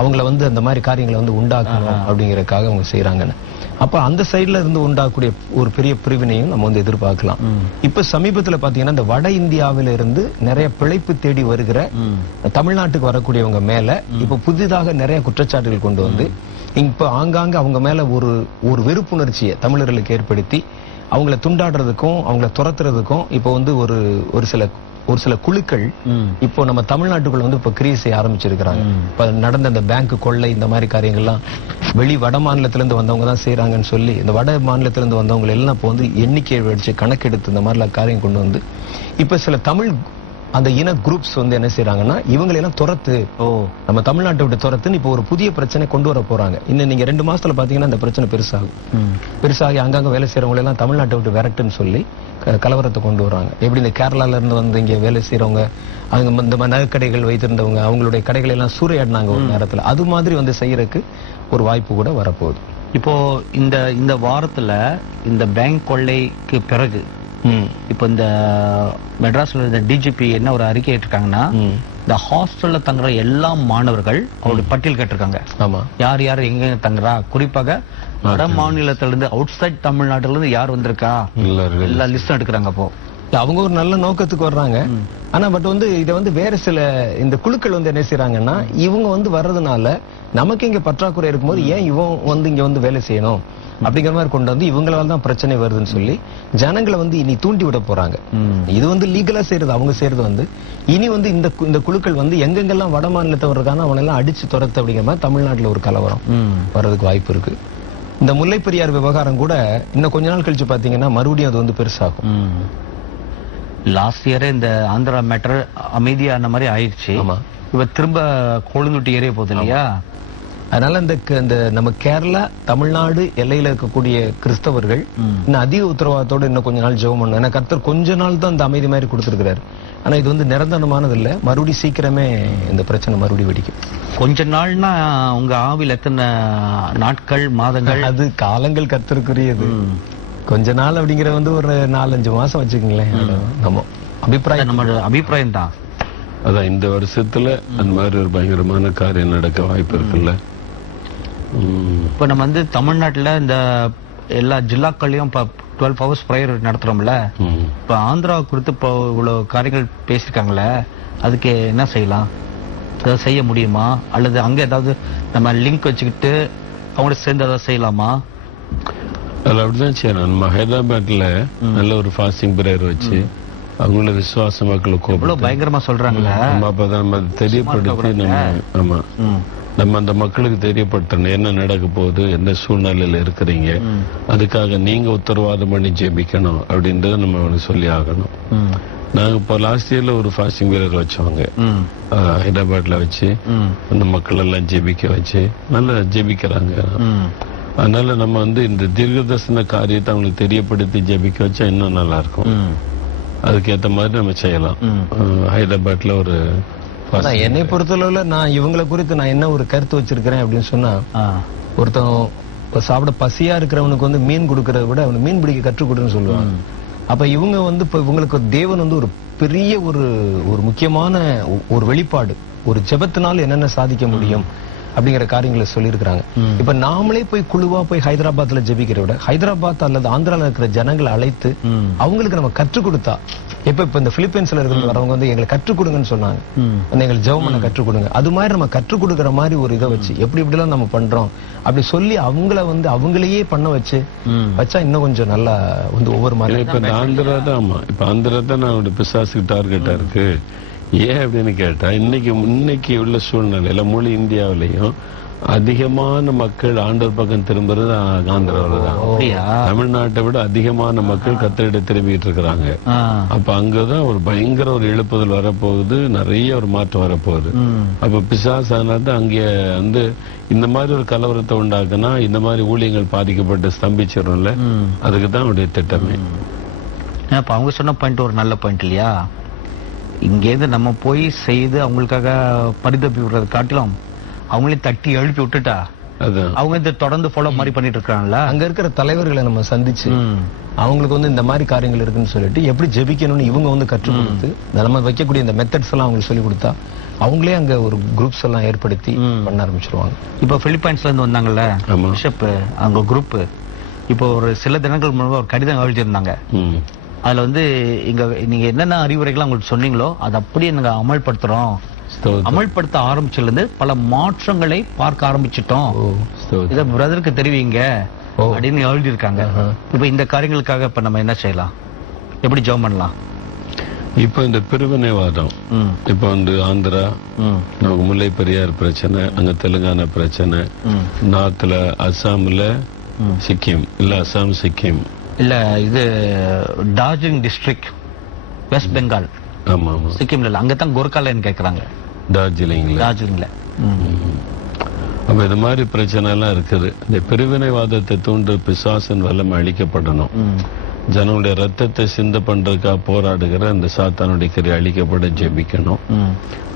அவங்கள வந்து அந்த மாதிரி காரியங்களை வந்து உண்டாக்கணும் அப்படிங்கறதுக்காக அவங்க செய்யறாங்கன்னு. அப்ப அந்த சைடுல இருந்து உண்டாகக்கூடிய ஒரு பெரிய பிரிவினையும் நம்ம வந்து எதிர்பார்க்கலாம். இப்ப சமீபத்துல பாத்தீங்கன்னா, இந்த வட இந்தியாவில இருந்து நிறைய பிழைப்பு தேடி வருகிற தமிழ்நாட்டுக்கு வரக்கூடியவங்க மேல இப்ப புதிதாக நிறைய குற்றச்சாட்டுகள் கொண்டு வந்து இப்ப ஆங்காங்க அவங்க மேல ஒரு வெறுப்புணர்ச்சியை தமிழர்களுக்கு ஏற்படுத்தி அவங்கள துண்டாடுறதுக்கும் அவங்கள துரத்துறதுக்கும் இப்ப வந்து ஒரு சில குழுக்கள் இப்போ நம்ம தமிழ்நாட்டுக்குள்ள வந்து இப்ப கிரியை செய்ய ஆரம்பிச்சிருக்கிறாங்க. இப்ப நடந்த அந்த பேங்க் கொள்ளை இந்த மாதிரி காரியங்கள்லாம் வட மாநிலத்தில இருந்து வந்தவங்க தான் செய்யறாங்கன்னு சொல்லி, இந்த வட மாநிலத்தில இருந்து வந்தவங்க எல்லாம் இப்ப வந்து எண்ணிக்கை வச்சு கணக்கெடுத்து இந்த மாதிரி காரியம் கொண்டு வந்து இப்ப சில தமிழ் அந்த இன குரூப்ஸ் வந்து என்ன செய்யறாங்கன்னா, இவங்களை எல்லாம் துரத்து, நம்ம தமிழ்நாட்டை விட்டு துரத்துன்னு இப்ப ஒரு புதிய பிரச்சனை கொண்டு வர போறாங்க. இன்னும் நீங்க 2 மாசத்துல பாத்தீங்கன்னா இந்த பிரச்சனை பெருசாகி அங்கங்க வேலை செய்யறவங்க எல்லாம் தமிழ்நாட்டை விட்டு விரட்டுன்னு சொல்லி கலவரத்தை கொண்டு வராங்க. எப்படி இந்த கேரளால இருந்து வந்து இங்க வேலை செய்யறவங்க, அவங்க இந்த நகைக்கடைகள் வைத்திருந்தவங்க அவங்களுடைய கடைகளை எல்லாம் சூறையாடினாங்க ஒரு நேரத்துல. அது மாதிரி வந்து செய்யறதுக்கு ஒரு வாய்ப்பு கூட வரப்போகுது. இப்போ இந்த வாரத்துல இந்த பேங்க் கொள்ளைக்கு பிறகு இப்ப இந்த மெட்ராஸ்ல இந்த டிஜிபி என்ன ஒரு அறிக்கை ஏற்றிருக்காங்கன்னா, இந்த ஹாஸ்டல்ல தங்குற எல்லா மாணவர்கள் அவருடைய பட்டியல் கேட்டிருக்காங்க. ஆமா, யார் யார் எங்க தங்குறா, குறிப்பாக வட மாநிலத்தில இருந்து அவுட் சைட் தமிழ்நாட்டுல இருந்து யார் வந்திருக்கா எல்லா லிஸ்ட் எடுக்கிறாங்க. அப்போ அவங்க ஒரு நல்ல நோக்கத்துக்கு வர்றாங்க. ஆனா பட் வந்து இதை வந்து வேற சில இந்த குழுக்கள் வந்து என்ன செய்யறாங்கன்னா, இவங்க வந்து வர்றதுனால நமக்கு இங்க பற்றாக்குறை இருக்கும்போது ஏன் இவன் வந்து இங்க வந்து வேலை செய்யணும் அப்படிங்கிற மாதிரி கொண்டு வந்து இவங்களால தான் பிரச்சனை வருதுன்னு சொல்லி ஜனங்களை வந்து இனி தூண்டி விட போறாங்க. இது வந்து லீகலா செய்யறது, அவங்க செய்யறது வந்து இனி வந்து இந்த குழுக்கள் வந்து எங்கெங்கெல்லாம் வட மாநிலத்தவர் இருக்கான அவனை எல்லாம் அடிச்சு துரத்து அப்படிங்கிற மாதிரி தமிழ்நாட்டுல ஒரு கலவரம் வர்றதுக்கு வாய்ப்பு இருக்கு. இந்த முல்லை பெரியார் விவகாரம் கூட இன்னும் கொஞ்ச நாள் கழிச்சு பாத்தீங்கன்னா மறுபடியும் அது வந்து பெருசாகும். லாஸ்ட் இயரே இந்த ஆந்திரா மேட்டர் அமைதியான மாதிரி ஆயிடுச்சு. இப்ப திரும்ப கொழுந்துட்டி ஏறிய போகுது இல்லையா? அதனால இந்த நம்ம கேரளா தமிழ்நாடு எல்லையில இருக்கக்கூடிய கிறிஸ்தவர்கள் இன்னும் அதிக உத்தரவாதத்தோடு இன்னும் கொஞ்ச நாள் ஜெபம் பண்ணணும். ஏன்னா கர்த்தர் கொஞ்ச நாள் தான் இந்த அமைதி மாதிரி கொடுத்திருக்கிறாரு. ஆனா இது வந்து நிரந்தரமானது இல்ல, மறுபடியும் சீக்கிரமே இந்த பிரச்சனை மறுபடியும் வெடிக்கும். கொஞ்ச நாள்னா உங்க ஆவில எத்தனை நாட்கள் மாதங்கள்? அது காலங்கள் கர்த்தருக்குரியது. கொஞ்ச நாள் அப்படிங்கிற வந்து ஒரு 4-5 மாசம் வச்சுக்கங்களேன். நம்ம அபிப்பிராயம் தான். அதான் இந்த வருஷத்துல அந்த மாதிரி ஒரு பயங்கரமான காரியம் நடக்க வாய்ப்பு இருக்குல்ல. இப்ப நம்ம வந்து தமிழ்நாட்டுல இந்த எல்லா ஜில்லாக்கள்லயும் 12 hours prayer நடத்துறோம்ல, இப்ப ஆந்திரா குறித்து இப்போ இவ்வளவு காரியங்கள் பேசியிருக்காங்களே, அதுக்கு என்ன செய்யலாம்? ஏதாவது செய்ய முடியுமா? அல்லது அங்க ஏதாவது நம்ம லிங்க் வச்சுக்கிட்டு அவங்களோட சேர்ந்து ஏதாவது செய்யலாமா? அதுல அப்படிதான் செய்யணும். நம்ம ஹைதராபாத்ல நல்ல ஒரு ஃபாஸ்டிங் பிரேயர் வச்சு அவங்கள விசுவாச மக்களுக்கு இவ்வளவு பயங்கரமா சொல்றாங்களே, அப்பதான் நம்ம தெரியப்படுத்தி நம்ம அந்த மக்களுக்கு தெரியப்படுத்தணும் என்ன நடக்க போகுது, என்ன சூழ்நிலையில இருக்கிறீங்க, அதுக்காக நீங்க உத்தரவாதம் பண்ணி ஜெபிக்கணும் அப்படின்றத நம்ம அவனுக்கு சொல்லி ஆகணும். நாங்க இப்போ லாஸ்ட் இயர்ல ஒரு ஃபாஸ்டிங் பீரியட் வச்சோங்க ஹைதராபாத்ல வச்சு அந்த மக்கள் எல்லாம் ஜெபிக்க வச்சு நல்லா ஜெபிக்கிறாங்க. அதனால நம்ம வந்து இந்த தீர்க்கதரிசன காரியத்தை அவங்களுக்கு தெரியப்படுத்தி ஜெபிக்க வச்சா இன்னும் நல்லா இருக்கும். அதுக்கேற்ற மாதிரி நம்ம செய்யலாம். ஹைதராபாத்ல ஒரு என்னை பொறுத்தளவுல நான் இவங்களை குறித்து நான் என்ன ஒரு கருத்து வச்சிருக்கிறேன் அப்படின்னு சொன்னா, ஒருத்தன் சாப்பிட பசியா இருக்கிறவனுக்கு வந்து மீன் கொடுக்கறத விட அவனுக்கு மீன் பிடிக்க கற்றுக் கொடுன்னு சொல்லுவாங்க. அப்ப இவங்க வந்து இப்ப இவங்களுக்கு தேவன் வந்து ஒரு பெரிய ஒரு முக்கியமான ஒரு வெளிப்பாடு, ஒரு ஜெபத்தினால என்னென்ன சாதிக்க முடியும் அப்படிங்கிற காரியங்களை சொல்லியிருக்கிறாங்க. இப்ப நாமளே போய் குழுவா போய் ஹைதராபாத்ல ஜெபிக்கிறத விட ஹைதராபாத் அல்லது ஆந்திரால இருக்கிற ஜனங்களை அழைத்து அவங்களுக்கு நம்ம கற்றுக் கொடுத்தா, இப்ப இந்த பிலிப்பைன்ஸ்ல இருந்து வரவங்க வந்து எங்களை கற்றுக் கொடுங்கன்னு சொன்னாங்க, எங்களுக்கு ஜெபம் பண்ண கற்றுக் கொடுங்க. அது மாதிரி நம்ம கற்றுக் கொடுக்கற மாதிரி ஒரு இதை வச்சு எப்படி இப்படிலாம் நம்ம பண்றோம் அப்படி சொல்லி அவங்கள வந்து அவங்களையே பண்ண வச்சா இன்னும் கொஞ்சம் நல்லா வந்து ஒவ்வொரு மாதிரி. இப்ப ஆந்திரா தான், ஆமா இப்ப ஆந்திரா தான் நான் பிசாசுக்கு டார்கெட்டா இருக்கு. ஏன் அப்படின்னு கேட்டா, இன்னைக்கு உள்ள சூழ்நிலையில முழு இந்தியாவிலையும் அதிகமான மக்கள் ஆண்டவர் பக்கம் திரும்புறது ஆந்திராவில தான். தமிழ்நாட்டை விட அதிகமான மக்கள் கர்த்தரிட திரும்பிட்டு இருக்கிறாங்க. அப்ப அங்கதான் ஒரு பயங்கர ஒரு எழுப்புதல் வரப்போகுது, நிறைய ஒரு மாற்றம் வரப்போகுது. அப்ப பிசாசானது அங்கே வந்து இந்த மாதிரி ஒரு கலவரத்தை உண்டாக்குனா இந்த மாதிரி ஊழியங்கள் பாதிக்கப்பட்டு ஸ்தம்பிச்சிடும்ல, அதுக்குதான் அவருடைய திட்டமே. அப்ப அவங்க சொன்ன பாயிண்ட் ஒரு நல்ல பாயிண்ட் இல்லையா? இங்கேருந்து நம்ம போய் செய்து அவங்களுக்காக பரிதப்பி விடுறது காட்டிலும் அவங்களே தட்டி எழுப்பி விட்டுட்டா அவங்க இந்த தொடர்ந்து ஃபாலோ மாதிரி பண்ணிட்டு இருக்காங்கல்ல. அங்க இருக்கிற தலைவர்களை நம்ம சந்திச்சு அவங்களுக்கு வந்து இந்த மாதிரி காரியங்கள் இருக்குன்னு சொல்லிட்டு எப்படி ஜெபிக்கணும்னு இவங்க வந்து கற்றுக் கொடுத்து நம்ம வைக்கக்கூடிய இந்த மெத்தட்ஸ் எல்லாம் அவங்களுக்கு சொல்லி கொடுத்தா அவங்களே அங்க ஒரு குரூப்ஸ் எல்லாம் ஏற்படுத்தி பண்ண ஆரம்பிச்சிருவாங்க. இப்ப பிலிப்பைன்ஸ்ல இருந்து வந்தாங்கல்ல பிஷப், அவங்க குரூப் இப்போ ஒரு சில தினங்கள் முன்னாடி ஒரு கடிதம் எழுதியிருந்தாங்க. அதுல வந்து நீங்க என்னென்ன அறிவுரைகள் உங்களுக்கு சொன்னீங்களோ அதை அப்படியே நாங்க அமல்படுத்துறோம், அமல்படுத்த ஆரம்பிச்சதுல இருந்து பல மாற்றங்களை பார்க்க ஆரம்பிச்சிட்டோம், இத பிரதருக்கு தெரிவிங்க அப்படின்னு எழுதி இருக்காங்க. இப்ப இந்த காரியங்களுக்காக இப்ப நம்ம என்ன செய்யலாம், எப்படி ஜெபம் பண்ணலாம்? இப்ப இந்த பிரிவினைவாதம், இப்ப வந்து ஆந்திரா நமக்கு முல்லை பெரியார் பிரச்சனை, அங்க தெலுங்கானா பிரச்சனை, நார்த்ல அசாம்ல சிக்கிம் இல்ல அசாம் சிக்கிம் இல்ல இது டார்ஜிலிங் டிஸ்ட்ரிக்ட் வெஸ்ட் பெங்கால், ஆமா ஆமா சிக்கிம்ல இல்ல, அங்கதான் கோர்க்காலன்னு கேக்குறாங்க, டார்ஜிலிங்ல. அப்ப இது மாதிரி பிரச்சனை எல்லாம் இருக்குது. இந்த பிரிவினைவாதத்தை தூண்டு பிசாசின் வல்லமை அழிக்கப்படணும். ஜனங்களுடைய ரத்தத்தை சிந்த பண்றதுக்காக போராடுகிற இந்த சாத்தானுடைய கிரை அழிக்கப்பட ஜெபிக்கணும்.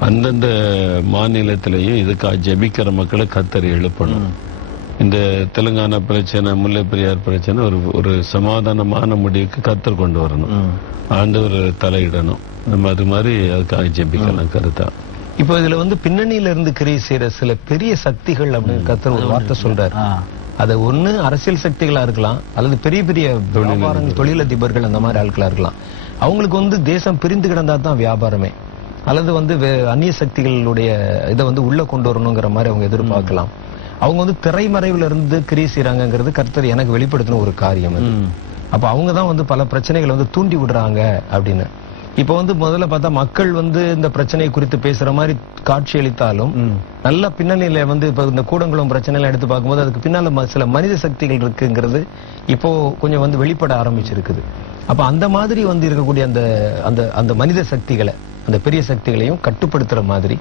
அந்தந்த மாநிலத்திலையும் இதுக்காக ஜெபிக்கிற மக்களை கர்த்தர் எழுப்பணும். இந்த தெலுங்கானா பிரச்சனை, முல்லை பெரியார் பிரச்சனை ஒரு சமாதானமான முடிவுக்கு கர்த்தர் கொண்டு வரணும், ஆண்டவர் தலையிடணும். நம்ம அது மாதிரி அதுக்காக ஜெபிக்கலாம் கருத்தா. இப்போ இதுல வந்து பின்னணியில இருந்து கிரியை செய்யற சில பெரிய சக்திகள் அப்படின்னு கர்த்தர் ஒரு வார்த்தை சொல்றாரு. அது ஒண்ணு அரசியல் சக்திகளா இருக்கலாம், அல்லது பெரிய பெரிய தொழிலதிபர்கள் அந்த மாதிரி ஆட்களா இருக்கலாம். அவங்களுக்கு வந்து தேசம் பிரிந்து கிடந்தா தான் வியாபாரமே, அல்லது வந்து அந்நிய சக்திகளுடைய இதை வந்து உள்ள கொண்டு வரணுங்கிற மாதிரி அவங்க எதிர்பார்க்கலாம். அவங்க வந்து திரைமறைவுல இருந்து கிரியை செய்யறாங்கிறது கர்த்தர் எனக்கு வெளிப்படுத்தின ஒரு காரியம். அப்ப அவங்கதான் வந்து பல பிரச்சனைகளை வந்து தூண்டி விடுறாங்க அப்படின்னு. இப்ப வந்து முதல்ல பார்த்தா மக்கள் வந்து இந்த பிரச்சனையை குறித்து பேசுற மாதிரி காட்சி அளித்தாலும் நல்ல பின்னணியில வந்து இப்ப இந்த கூடங்குளம் பிரச்சனை எல்லாம் எடுத்து பார்க்கும்போது அதுக்கு பின்னால சில மனித சக்திகள் இருக்குங்கிறது இப்போ கொஞ்சம் வந்து வெளிப்பட ஆரம்பிச்சிருக்குது. அப்ப அந்த மாதிரி வந்து இருக்கக்கூடிய அந்த அந்த மனித சக்திகளை, அந்த பெரிய சக்திகளையும் கட்டுப்படுத்துற மாதிரி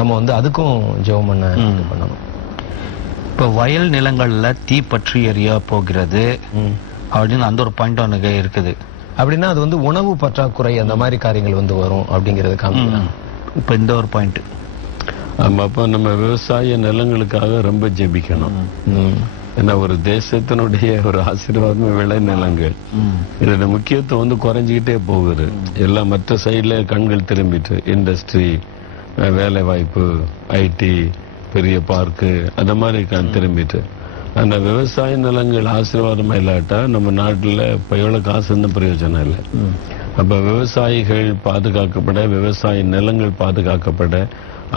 நம்ம வந்து அதுக்கும் ஜெபம் பண்ணணும். இப்ப வயல் நிலங்கள்ல தீ பற்றி எரிய போகிறது அப்படின்னு அந்த ஒரு பாயிண்ட் ஒன்று இருக்குது. அப்படின்னா அது வந்து உணவு பற்றாக்குறை அந்த மாதிரி காரியங்கள் வந்து வரும் அப்படிங்கறது காமிக்கலாம். இப்ப இந்த ஒரு பாயிண்ட், அப்ப நம்ம விவசாய நிலங்களுக்காக ரொம்ப ஜெபிக்கணும். ஏன்னா ஒரு தேசத்தினுடைய ஒரு ஆசீர்வாதமே விளை நிலங்கள். இதோட முக்கியத்துவம் வந்து குறைஞ்சிக்கிட்டே போகுது. எல்லாம் மற்ற சைட்ல கண்கள் திரும்பிட்டு இண்டஸ்ட்ரி, வேலை வாய்ப்பு, ஐடி, பெரிய பார்க்கு அந்த மாதிரி திரும்பிட்டு அந்த விவசாய நிலங்கள் ஆசீர்வாதமா இல்லாட்டா நம்ம நாட்டுல இப்ப எவ்வளவு காசு இருந்த பிரயோஜனம் இல்லை. அப்ப விவசாயிகள் பாதுகாக்கப்பட, விவசாய நிலங்கள் பாதுகாக்கப்பட,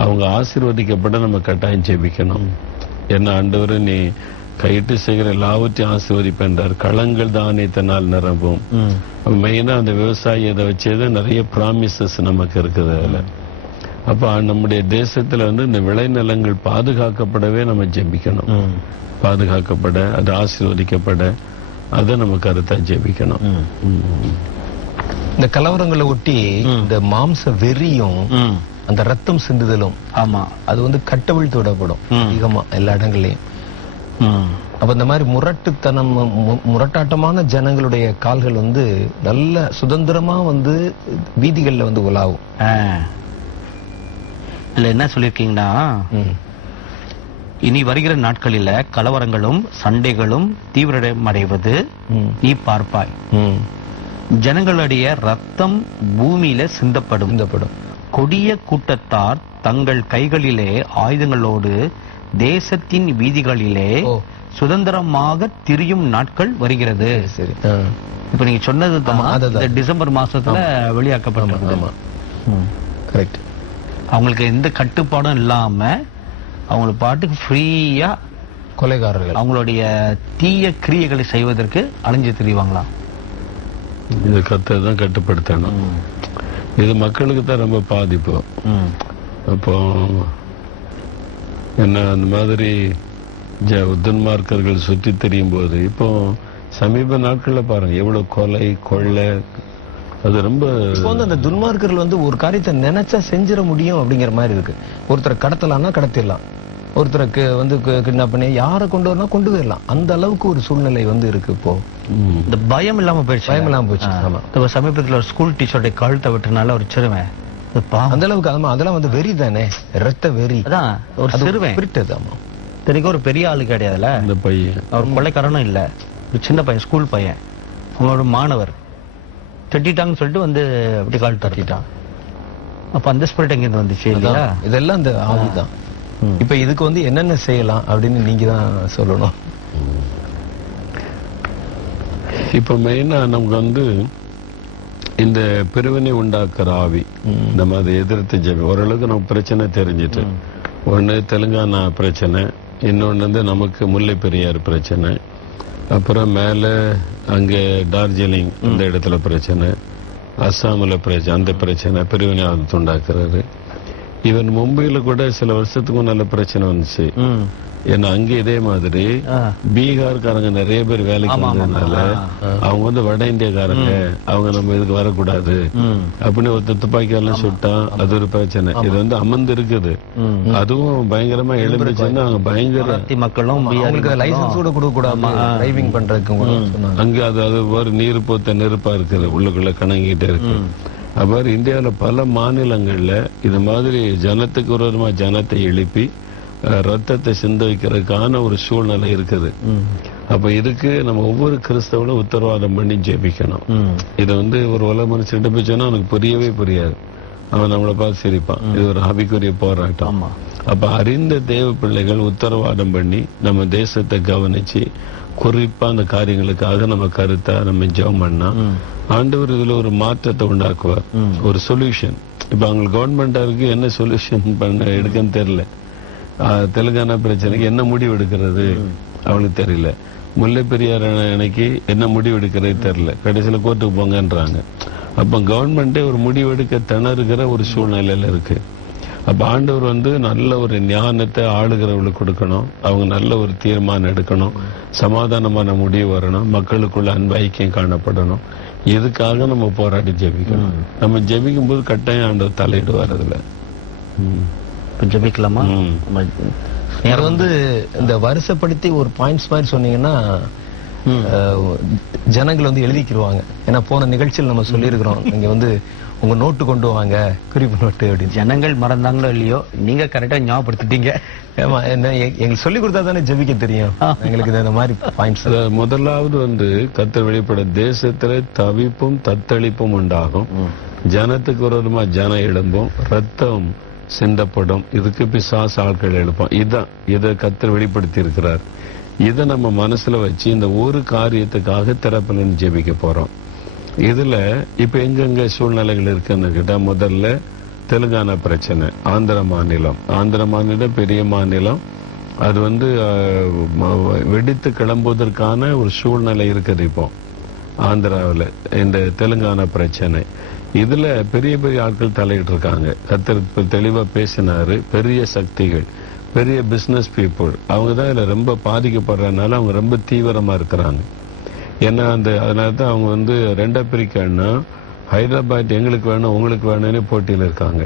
அவங்க ஆசீர்வதிக்கப்பட நம்ம கட்டாயம் ஜெபிக்கணும். என்ன ஆண்டவரு நீ கையிட்டு செய்கிற எல்லாவற்றையும் ஆசீர்வதிப்பென்றார். களங்கள் தானியத்தினால் நிரம்பும். மெயினா அந்த விவசாயி இதை வச்சது நிறைய ப்ராமிசஸ் நமக்கு இருக்குது அதுல. அப்ப நம்முடைய தேசத்துல இந்த விளைநிலங்கள் பாதுகாக்கப்படவே நம்ம ஜெபிக்கணும். பாதுகாக்கப்பட, அது ஆசீர்வதிக்கப்பட, அதை நம்ம கருத்தா ஜெபிக்கணும். இந்த கலவரங்களை ஒட்டி இந்த மாம்ச வெறியும் அந்த ரத்தம் சிந்துதலும், ஆமா, அது கட்டவிழ்த்து விடப்படும் அதிகமா எல்லா இடங்களையும். அப்ப இந்த மாதிரி முரட்டாட்டமான ஜனங்களுடைய கால்கள் நல்ல சுதந்திரமா வீதிகள்ல உலாவும். இல்ல என்ன சொல்லிருக்கீங்கன்னா, இனி வருகிற நாட்களில கலவரங்களும் சண்டைகளும் தீவிரமடைவது நீ பார்ப்பாய். ஜனங்களுடைய ரத்தம் பூமியில சிந்தப்படும். கொடிய கூட்டத்தார் தங்கள் கைகளிலே ஆயுதங்களோடு தேசத்தின் வீதிகளிலே சுதந்திரமாக திரியும் நாட்கள் வருகிறது. சரி, இப்ப நீங்க சொன்னது தான் டிசம்பர் மாசத்துல வெளியாக்கப்பட்டது. கரெக்ட். அவங்களுக்கு எந்த கட்டுப்பாடும் இல்லாம அவங்களுக்கு பாட்டுக்கு ஃப்ரீயா கொலைகாரர்கள் அவங்களுடைய தீய கிரியைகளை செய்வதற்கு அலைஞ்சு திரிவாங்களாம். இது கத்தான் கட்டுப்படுத்தணும். இது மக்களுக்கு தான் ரொம்ப பாதிப்பு. அப்போ என்ன அந்த மாதிரி துன்மார்க்கர்கள் சுற்றி தெரியும் போது இப்போ சமீப நாட்கள்ல பாருங்க எவ்வளவு கொலை கொள்ளை. அது ரொம்ப அந்த துன்மார்க்கர்கள் ஒரு காரியத்தை நினைச்சா செஞ்சிட முடியும் அப்படிங்கிற மாதிரி இருக்கு. ஒருத்தரை கடத்தலாம்னா கடத்திடலாம், ஒருத்தருக்கு கிட்னாப் பண்ணி யாரை கொண்டு வரனா கொண்டு போயிடலாம். அந்த அளவுக்கு ஒரு சூழ்நிலை இருக்கு இப்போ. இந்த பயம் இல்லாம போயிடுச்சு. பயம் இல்லாம போச்சு. ஆமா, இப்ப சமீபத்துல ஒரு ஸ்கூல் டீச்சருடைய கழுத்தை விட்டுனால ஒரு சிறுவன் அந்த அளவுக்கு. அதெல்லாம் வெறி தானே, ரத்த வெறி. அதான் ஒரு சிறுவன் பிரிட்டது. ஆமா, தெரியும். ஒரு பெரிய ஆளு கிடையாதுல அந்த பையன், அவர் கொள்ளைக்காரனும் இல்ல, ஒரு சின்ன பையன், ஸ்கூல் பையன், அவங்களோட மாணவர் தட்டிட்டாங்கன்னு சொல்லிட்டு அப்படி கால் தட்டிட்டான். அப்ப அந்த ஸ்பிரிட் எங்க இருந்து வந்துச்சு இல்லையா? இதெல்லாம் அந்த ஆவிதான். இப்ப இதுக்கு என்னென்ன செய்யலாம் அப்படின்னு நீங்க தான் சொல்லணும். இப்ப மெயினா நமக்கு இந்த பிரிவினை உண்டாக்குற ஆவி, நம்ம அதை எதிர்த்து ஜெபி. ஓரளவுக்கு நமக்கு பிரச்சனை தெரிஞ்சிட்டு, ஒண்ணு தெலுங்கானா பிரச்சனை, இன்னொன்னு நமக்கு முல்லை பெரியார் பிரச்சனை, அப்புறம் மேல அங்க டார்ஜிலிங் அந்த இடத்துல பிரச்சனை, அஸ்ஸாமில் பிரச்சனை, அந்த பிரச்சனை பிரிவினை உண்டாக்குறாரு. இவன் மும்பையில கூட சில வருஷத்துக்கும் நல்ல பிரச்சனை வந்துச்சு. ஏன்னா அங்க இதே மாதிரி பீகார்காரங்க நிறைய பேர் வேலைக்கு வந்ததுனால அவங்க வட இந்தியக்காரங்க, அவங்க நம்ம இதுக்கு வரக்கூடாது அப்படின்னு ஒரு துப்பாக்கி எல்லாம் சுட்டா அது ஒரு பிரச்சனை. இது அமர்ந்து இருக்குது. அதுவும் பயங்கரமா எழுந்துச்சுன்னா அவங்க பயங்கர மக்களும் லைசன்ஸ் கூட கொடுக்க கூடாது டிரைவிங் பண்றதுக்கு. அங்க அது ஒரு நீர் போத்த நெருப்பா இருக்குது, உள்ளுக்குள்ள கணங்கிட்டு இருக்கு. அவ்வாறு இந்தியாவில் பல மாநிலங்கள்ல இது மாதிரி ஜனத்துக்கு விரோதமா ஜனத்தை எழுப்பி ரத்தத்தை சிந்த வைக்கிறதுக்கான ஒரு சூழ்நிலை இருக்குது. அப்ப இதுக்கு நம்ம ஒவ்வொரு கிறிஸ்தவனும் உத்தரவாதம் பண்ணி ஜெபிக்கணும். இது ஒரு உலக மனுஷன் போய் சொன்னா அவனுக்கு புரியவே புரியாது. அவன் நம்மளை பார்த்து சிரிப்பான். இது ஒரு ஆவிக்குரிய போராட்டம். அப்ப அறிந்த தேவ பிள்ளைகள் உத்தரவாதம் பண்ணி நம்ம தேசத்தை கவனிச்சு குறிப்பா அந்த காரியங்களுக்காக நம்ம கருத்தா நம்ம ஜெபம் பண்ணா ஆண்டவர் இதுல ஒரு மாற்றத்தை உண்டாக்குவார், ஒரு சொல்யூஷன். இப்ப அவங்க கவர்மெண்டா இருக்கு என்ன சொல்யூஷன் பண்ண எடுக்கன்னு தெரியல. தெலுங்கானா பிரச்சனைக்கு என்ன முடிவு எடுக்கிறது அவளுக்கு தெரியல. முல்லை பெரியார் அணைக்கு என்ன முடிவு எடுக்கிறது தெரியல. கடைசியில கோர்ட்டுக்கு போங்கன்றாங்க. அப்ப கவர்மெண்டே ஒரு முடிவு எடுக்க திணறுகிற ஒரு சூழ்நிலையில இருக்கு. அப்ப ஆண்டவர் நல்ல ஒரு ஞானத்தை ஆளுகிறவர்களுக்கு கொடுக்கணும். அவங்க நல்ல ஒரு தீர்மானம் எடுக்கணும், சமாதானமான முடிவு வரணும், மக்களுக்குள்ள அன்பு ஐக்கியம் காணப்படணும். இதுக்காக நம்ம போராடி ஜெபிக்கணும். நம்ம ஜெபிக்கும் போது கட்டாயம் ஆண்டவர் தலையிடுவார். அதுல ஜெபிக்கலாமா? இந்த வருஷப்படுத்தி ஒரு பாயிண்ட்ஸ் மாதிரி சொன்னீங்கன்னா ஜனங்கள் எழுதிக்கிடுவாங்க. ஏன்னா போன நிகழ்ச்சியில் நம்ம சொல்லியிருக்கிறோம், நீங்க உங்க நோட்டு கொண்டு வாங்க, குறிப்பு நோட்டு அப்படின்னு. ஜனங்கள் மறந்தாங்களோ இல்லையோ, நீங்க கரெக்டா ஞாபகப்படுத்திட்டீங்க. ஆமா, என்ன எங்களுக்கு சொல்லி கொடுத்தா தானே ஜெபிக்க தெரியும் எங்களுக்கு இந்த மாதிரி பாயிண்ட்ஸ். முதலாவது கர்த்தர் வெளிப்பட தேசத்துல தவிப்பும் தத்தளிப்பும் உண்டாகும், ஜனத்துக்கு விரோதமா ஜனம் எழும்பும், ரத்தம் சிந்தப்படும், இதுக்கு பிசாசு ஆட்கள் எழுப்போம். இதை கர்த்தர் வெளிப்படுத்தி இருக்கிறார். இதை நம்ம மனசுல வச்சு இந்த ஒரு காரியத்துக்காக திறப்புல ஜெபிக்க போறோம். இதுல இப்ப எங்கெங்க சூழ்நிலைகள் இருக்குன்னு கேட்டா, முதல்ல தெலுங்கானா பிரச்சனை. ஆந்திர மாநிலம் பெரிய மாநிலம். அது வெடித்து கிளம்புவதற்கான ஒரு சூழ்நிலை இருக்குது இப்போ ஆந்திராவில். இந்த தெலுங்கானா பிரச்சனை இதுல பெரிய பெரிய ஆட்கள் தலையிட்டு இருக்காங்க. கர்த்தர் தெளிவா பேசினாரு. பெரிய சக்திகள், பெரிய பிசினஸ் பீப்புள், அவங்க தான் இதுல ரொம்ப பாதிக்கப்படுறதுனால அவங்க ரொம்ப தீவிரமா இருக்கிறாங்க. ஏன்னா அதனாலதான் அவங்க ரெண்டா பிரிக்கன்னா, ஹைதராபாத் எங்களுக்கு வேணும் உங்களுக்கு வேணும்னு போட்டியில இருக்காங்க.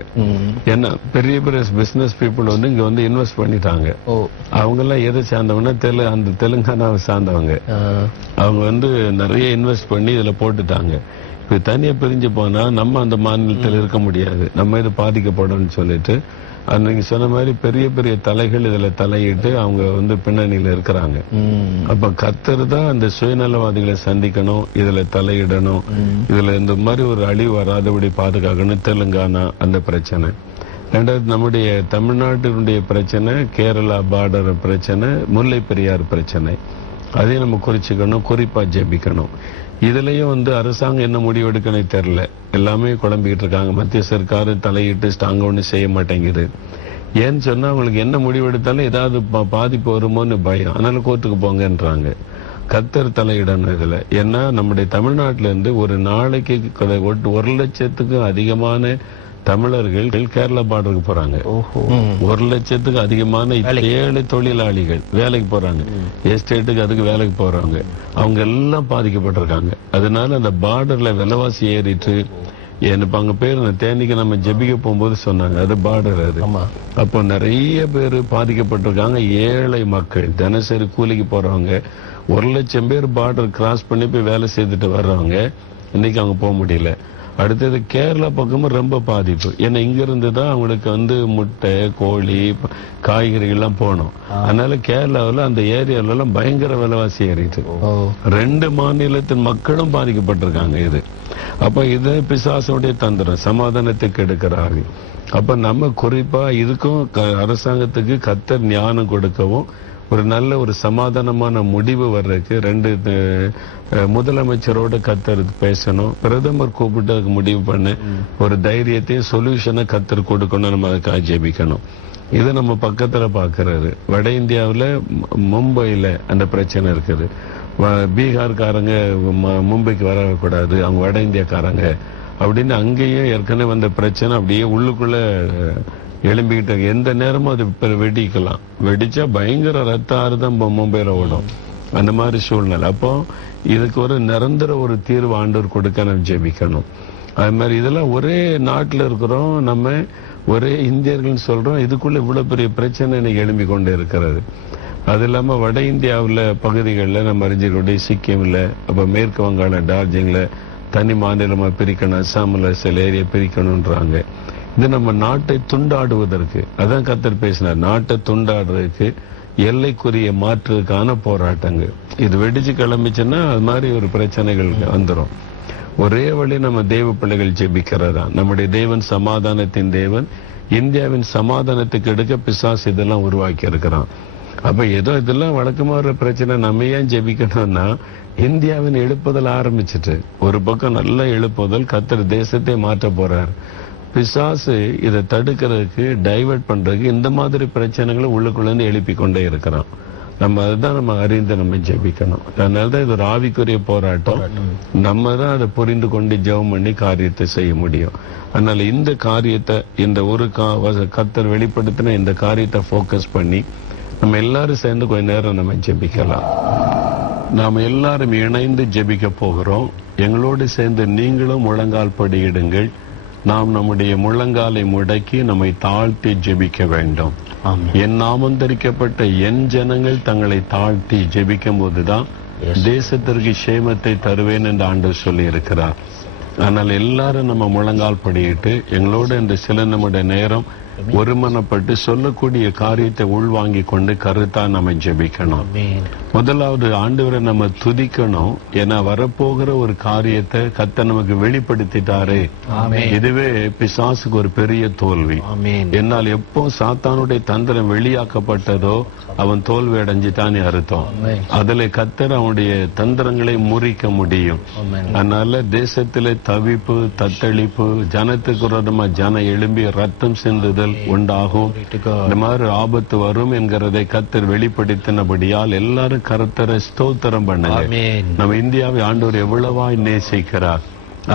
ஏன்னா பெரிய பெரிய பிசினஸ் பீப்புள் இங்க இன்வெஸ்ட் பண்ணிட்டாங்க. அவங்க எல்லாம் எதை சார்ந்தவங்கன்னா அந்த தெலுங்கானாவை சார்ந்தவங்க. அவங்க நிறைய இன்வெஸ்ட் பண்ணி இதுல போட்டுட்டாங்க. இப்ப தனியா பிரிஞ்சு போனா நம்ம அந்த மாநிலத்தில் இருக்க முடியாது, நம்ம இது பாதிக்கப்படும் சொல்லிட்டு நீங்க சொன்ன மாதிரி பெரிய பெரிய தலைகள் இதுல தலையிட்டு அவங்க பின்னணியில இருக்கிறாங்க. அப்ப கர்த்தர் தான் அந்த சுயநலவாதிகளை சந்திக்கணும், இதுல தலையிடணும், இதுல இந்த மாதிரி ஒரு அழிவு வராதபடி பாதுகாக்கணும். தெலுங்கானா அந்த பிரச்சனை. ரெண்டாவது நம்முடைய தமிழ்நாட்டினுடைய பிரச்சனை, கேரளா பார்டர் பிரச்சனை, முல்லை பெரியார் பிரச்சனை. அதையும் நம்ம குறிச்சுக்கணும், குறிப்பா ஜெபிக்கணும். இதுலயும் அரசாங்கம் என்ன முடிவு எடுக்கணும் தெரியல, எல்லாமே குழம்பிக்கிட்டு இருக்காங்க. மத்திய சர்க்காரு தலையிட்டு ஸ்ட்ராங்கா ஒண்ணு செய்ய மாட்டேங்குது. ஏன்னு சொன்னா அவங்களுக்கு என்ன முடிவு எடுத்தாலும் ஏதாவது பாதிப்பு வருமோன்னு பயம். அதனால கோர்ட்டுக்கு போங்கன்றாங்க. கர்த்தர் தலையிடணும் இதுல. ஏன்னா நம்முடைய தமிழ்நாட்டில இருந்து ஒரு நாளைக்கு 1,00,000க்கும் அதிகமான தமிழர்கள் கேரளா பார்டருக்கு போறாங்க. 1,00,000க்கு அதிகமான 7 தொழிலாளிகள் வேலைக்கு போறாங்க. எஸ்டேட்டுக்கு அதுக்கு வேலைக்கு போறாங்க. அவங்க எல்லாம் பாதிக்கப்பட்டிருக்காங்க. அதனால அந்த பார்டர்ல விலைவாசி ஏறிட்டு அங்க பேர் தேனிக்கு நம்ம ஜெபிக்க போகும்போது சொன்னாங்க, அது பார்டர் அது. அப்போ நிறைய பேர் பாதிக்கப்பட்டிருக்காங்க. ஏழை மக்கள், தினசரி கூலிக்கு போறவங்க, 1,00,000 பேர் பார்டர் கிராஸ் பண்ணி போய் வேலை செய்துட்டு வர்றவங்க இன்னைக்கு அவங்க போக முடியல. அடுத்தது கேரளா பக்கமும் ரொம்ப பாதிப்பு. ஏன்னா இங்க இருந்து தான் அவங்களுக்கு முட்டை, கோழி, காய்கறிகள் எல்லாம் போனோம். அதனால கேரளாவில் அந்த ஏரியால எல்லாம் பயங்கர விலைவாசி ஏறிட்டு 2 மாநிலத்தின் மக்களும் பாதிக்கப்பட்டிருக்காங்க. இது அப்ப இது பிசாசுடைய தந்திரம், சமாதானத்துக்கு எடுக்கிறார்கள். அப்ப நம்ம குறிப்பா இதுக்கும் அரசாங்கத்துக்கு கர்த்தர் ஞானம் கொடுக்கவும் ஒரு நல்ல ஒரு சமாதானமான முடிவு வர்றதுக்கு 2 முதலமைச்சரோட கர்த்தர் பேசணும். பிரதமர் கூப்பிட்டு அதுக்கு முடிவு பண்ண ஒரு தைரியத்தையும் சொல்யூஷனை கர்த்தர் கொடுக்கணும். நம்ம அதுக்காக ஜெபிக்கணும். இது நம்ம பக்கத்துல பாக்குறது. வட இந்தியாவில் மும்பையில அந்த பிரச்சனை இருக்குது. பீகார்காரங்க மும்பைக்கு வரக்கூடாது, அவங்க வட இந்தியாக்காரங்க அப்படின்னு அங்கேயும் ஏற்கனவே வந்த பிரச்சனை அப்படியே உள்ளுக்குள்ள எழும்பிக்கிட்டு எந்த நேரமும் அது வெடிக்கலாம். வெடிச்சா பயங்கர ரத்த ஆறுதான் மும்பையில ஓடும். அந்த மாதிரி சூழ்நிலை. அப்போ இதுக்கு ஒரு நிரந்தர ஒரு தீர்வு ஆண்டவர் கொடுக்க நம்ம ஜெபிக்கணும். அது மாதிரி இதெல்லாம் ஒரே நாட்டில் இருக்கிறோம், நம்ம ஒரே இந்தியர்கள் சொல்றோம். இதுக்குள்ள இவ்வளவு பெரிய பிரச்சனை இன்னைக்கு எழும்பி கொண்டு இருக்கிறது. அது இல்லாம வட இந்தியாவில் பகுதிகளில் நம்ம அறிஞர்களுடைய சிக்கிம்ல, அப்ப மேற்கு வங்காளம் டார்ஜிலிங்ல தனி மாநிலமா பிரிக்கணும், அஸ்ஸாம்ல சில ஏரியா பிரிக்கணும்ன்றாங்க. இது நம்ம நாட்டை துண்டாடுவதற்கு, அதான் கர்த்தர் பேசினார், நாட்டை துண்டாடுறதுக்கு எல்லைக்குரிய மாற்றுக்கான போராட்டங்கள். இது வெடிச்சு கிளம்பிச்சுன்னா அது மாதிரி ஒரு பிரச்சனைகள் வந்துடும். ஒரே வழி நம்ம தேவ பிள்ளைகள் ஜெபிக்கிறதா. நம்முடைய தேவன் சமாதானத்தின் தேவன். இந்தியாவின் சமாதானத்துக்கு எடுக்க பிசாசு இதெல்லாம் உருவாக்கி இருக்கிறான். அப்ப ஏதோ இதெல்லாம் வழக்கமா வர பிரச்சனை. நம்ம ஏன் ஜெபிக்கணும்னா, இந்தியாவின் எழுப்புதல் ஆரம்பிச்சுட்டு ஒரு பக்கம் நல்ல எழுப்புதல், கர்த்தர் தேசத்தை மாற்ற போறார். பிசாசு இதை தடுக்கிறதுக்கு, டைவர்ட் பண்றதுக்கு இந்த மாதிரி பிரச்சனைகளை உள்ளுக்குள்ள இருந்து எழுப்பி கொண்டே இருக்கிறான். நம்ம அதுதான் நம்ம அறிந்து நம்ம ஜெபிக்கணும். அதனாலதான் இது ஒரு ஆவிக்குரிய போராட்டம். நம்ம தான் அதை புரிந்து கொண்டு ஜெபம் பண்ணி காரியத்தை செய்ய முடியும். அதனால இந்த காரியத்தை, இந்த ஒரு கர்த்தர் வெளிப்படுத்தின இந்த காரியத்தை போக்கஸ் பண்ணி நம்ம எல்லாரும் சேர்ந்து கொஞ்ச நேரம் நம்ம ஜெபிக்கலாம். நாம எல்லாரும் இணைந்து ஜெபிக்க போகிறோம். எங்களோடு சேர்ந்து நீங்களும் முழங்கால் படியிடுங்கள். நாம் நம்முடைய முழங்காலை முடக்கி நம்மை தாழ்த்தி ஜெபிக்க வேண்டும். என் நாமம் தரிக்கப்பட்ட என் ஜனங்கள் தங்களை தாழ்த்தி ஜெபிக்கும் போதுதான் தேசத்திற்கு சேமத்தை தருவேன் என்று ஆண்டவர் சொல்லி இருக்கிறார். ஆனால் எல்லாரும் நம்ம முழங்கால் படியிட்டு எங்களோடு இந்த சில நம்முடைய நேரம் ஒருமனப்பட்டு சொல்லக்கூடிய காரியத்தை உள்வாங்கி கொண்டு கருத்தா நம்ம ஜெபிக்கணும். முதலாவது ஆண்டவரை நம்ம துதிக்கணும். ஏன்னா வரப்போகிற ஒரு காரியத்தை கர்த்தர் நமக்கு வெளிப்படுத்திட்டாரே, இதுவே பிசாசுக்கு ஒரு பெரிய தோல்வி. என்னால் எப்போ சாத்தானுடைய தந்திரம் வெளியாக்கப்பட்டதோ அவன் தோல்வி அடைஞ்சிட்டான்னு அர்த்தம். அதுல கர்த்தர் அவனுடைய தந்திரங்களை முறிக்க முடியும். அதனால தேசத்திலே தவிப்பு, தத்தளிப்பு, ஜனத்துக்கு விரோதமா ஜன எழும்பி ரத்தம் சிந்துதல் உண்டாகும். இந்த மாதிரி ஆபத்து வரும் என்கிறதை கர்த்தர் வெளிப்படுத்தினபடியால் எல்லாரும் கர்த்தரை ஸ்தோத்திரம் பண்ணுங்க. நம்ம இந்தியாவை ஆண்டவர் எவ்வளவாய் நேசிக்கிறார்.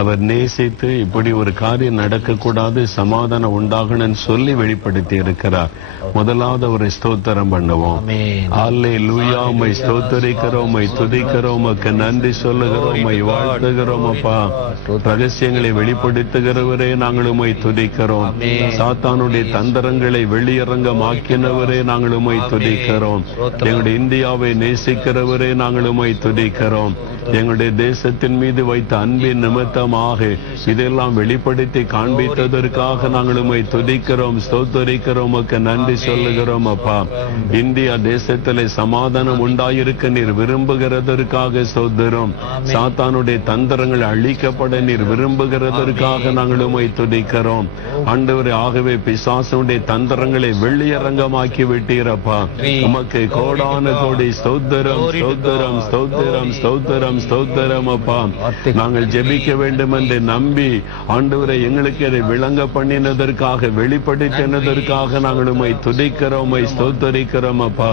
அவர் நேசித்து இப்படி ஒரு காரியம் நடக்கக்கூடாது, சமாதானம் உண்டாகணும்னு சொல்லி வெளிப்படுத்தி இருக்கிறார். முதலாவது அவரை ஸ்தோத்திரம் பண்ணுவோம். அல்லேலூயா, உம்மை ஸ்தோத்தரிக்கிறோம், உம்மை துதிக்கிறோம், உமக்கு நன்றி சொல்லுகிறோம், உம்மை வாழ்த்துகிறோம். அப்பா, ரகசியங்களை வெளிப்படுத்துகிறவரே நாங்கள் உம்மை துதிக்கிறோம். சாத்தானுடைய தந்திரங்களை வெளியரங்கமாக்கினவரே நாங்கள் உம்மை துதிக்கிறோம். எங்களுடைய இந்தியாவை நேசிக்கிறவரே நாங்கள் உம்மை துதிக்கிறோம். எங்களுடைய தேசத்தின் மீது வைத்த அன்பின் நிமித்தமாக இதெல்லாம் வெளிப்படுத்தி காண்பித்ததற்காக நாங்கள் உம்மை துதிக்கிறோம், ஸ்தோத்தரிக்கிறோம், உமக்கு நன்றி சொல்லுகிறோம். அப்பா, இந்தியா தேசத்திலே சமாதானம் உண்டாயிருக்க நீர் விரும்புகிறதற்காக ஸ்தோத்திரம். சாத்தானுடைய தந்திரங்கள் அழிக்கப்பட நீர் விரும்புகிறதற்காக நாங்கள் உம்மை துதிக்கிறோம். ஆண்டவரே, ஆகவே பிசாசுடைய தந்திரங்களை வெளியரங்கமாக்கி விட்டீரப்பா. உமக்கு கோடான கோடி ஸ்தோத்திரம், ஸ்தோத்திரம், ஸ்தோத்திரம், ஸ்தோத்திரம், ஸ்தோத்திரம். அப்பா, நாங்கள் ஜெபிக்க வேண்டும் என்று நம்பி ஆண்டவரை எங்களுக்கு அதை விளங்க பண்ணினதற்காக, வெளிப்படுத்தினதற்காக நாங்கள் உம்மை துதிக்கிறோம், உம்மை ஸ்தோத்தரிக்கிறோம். அப்பா,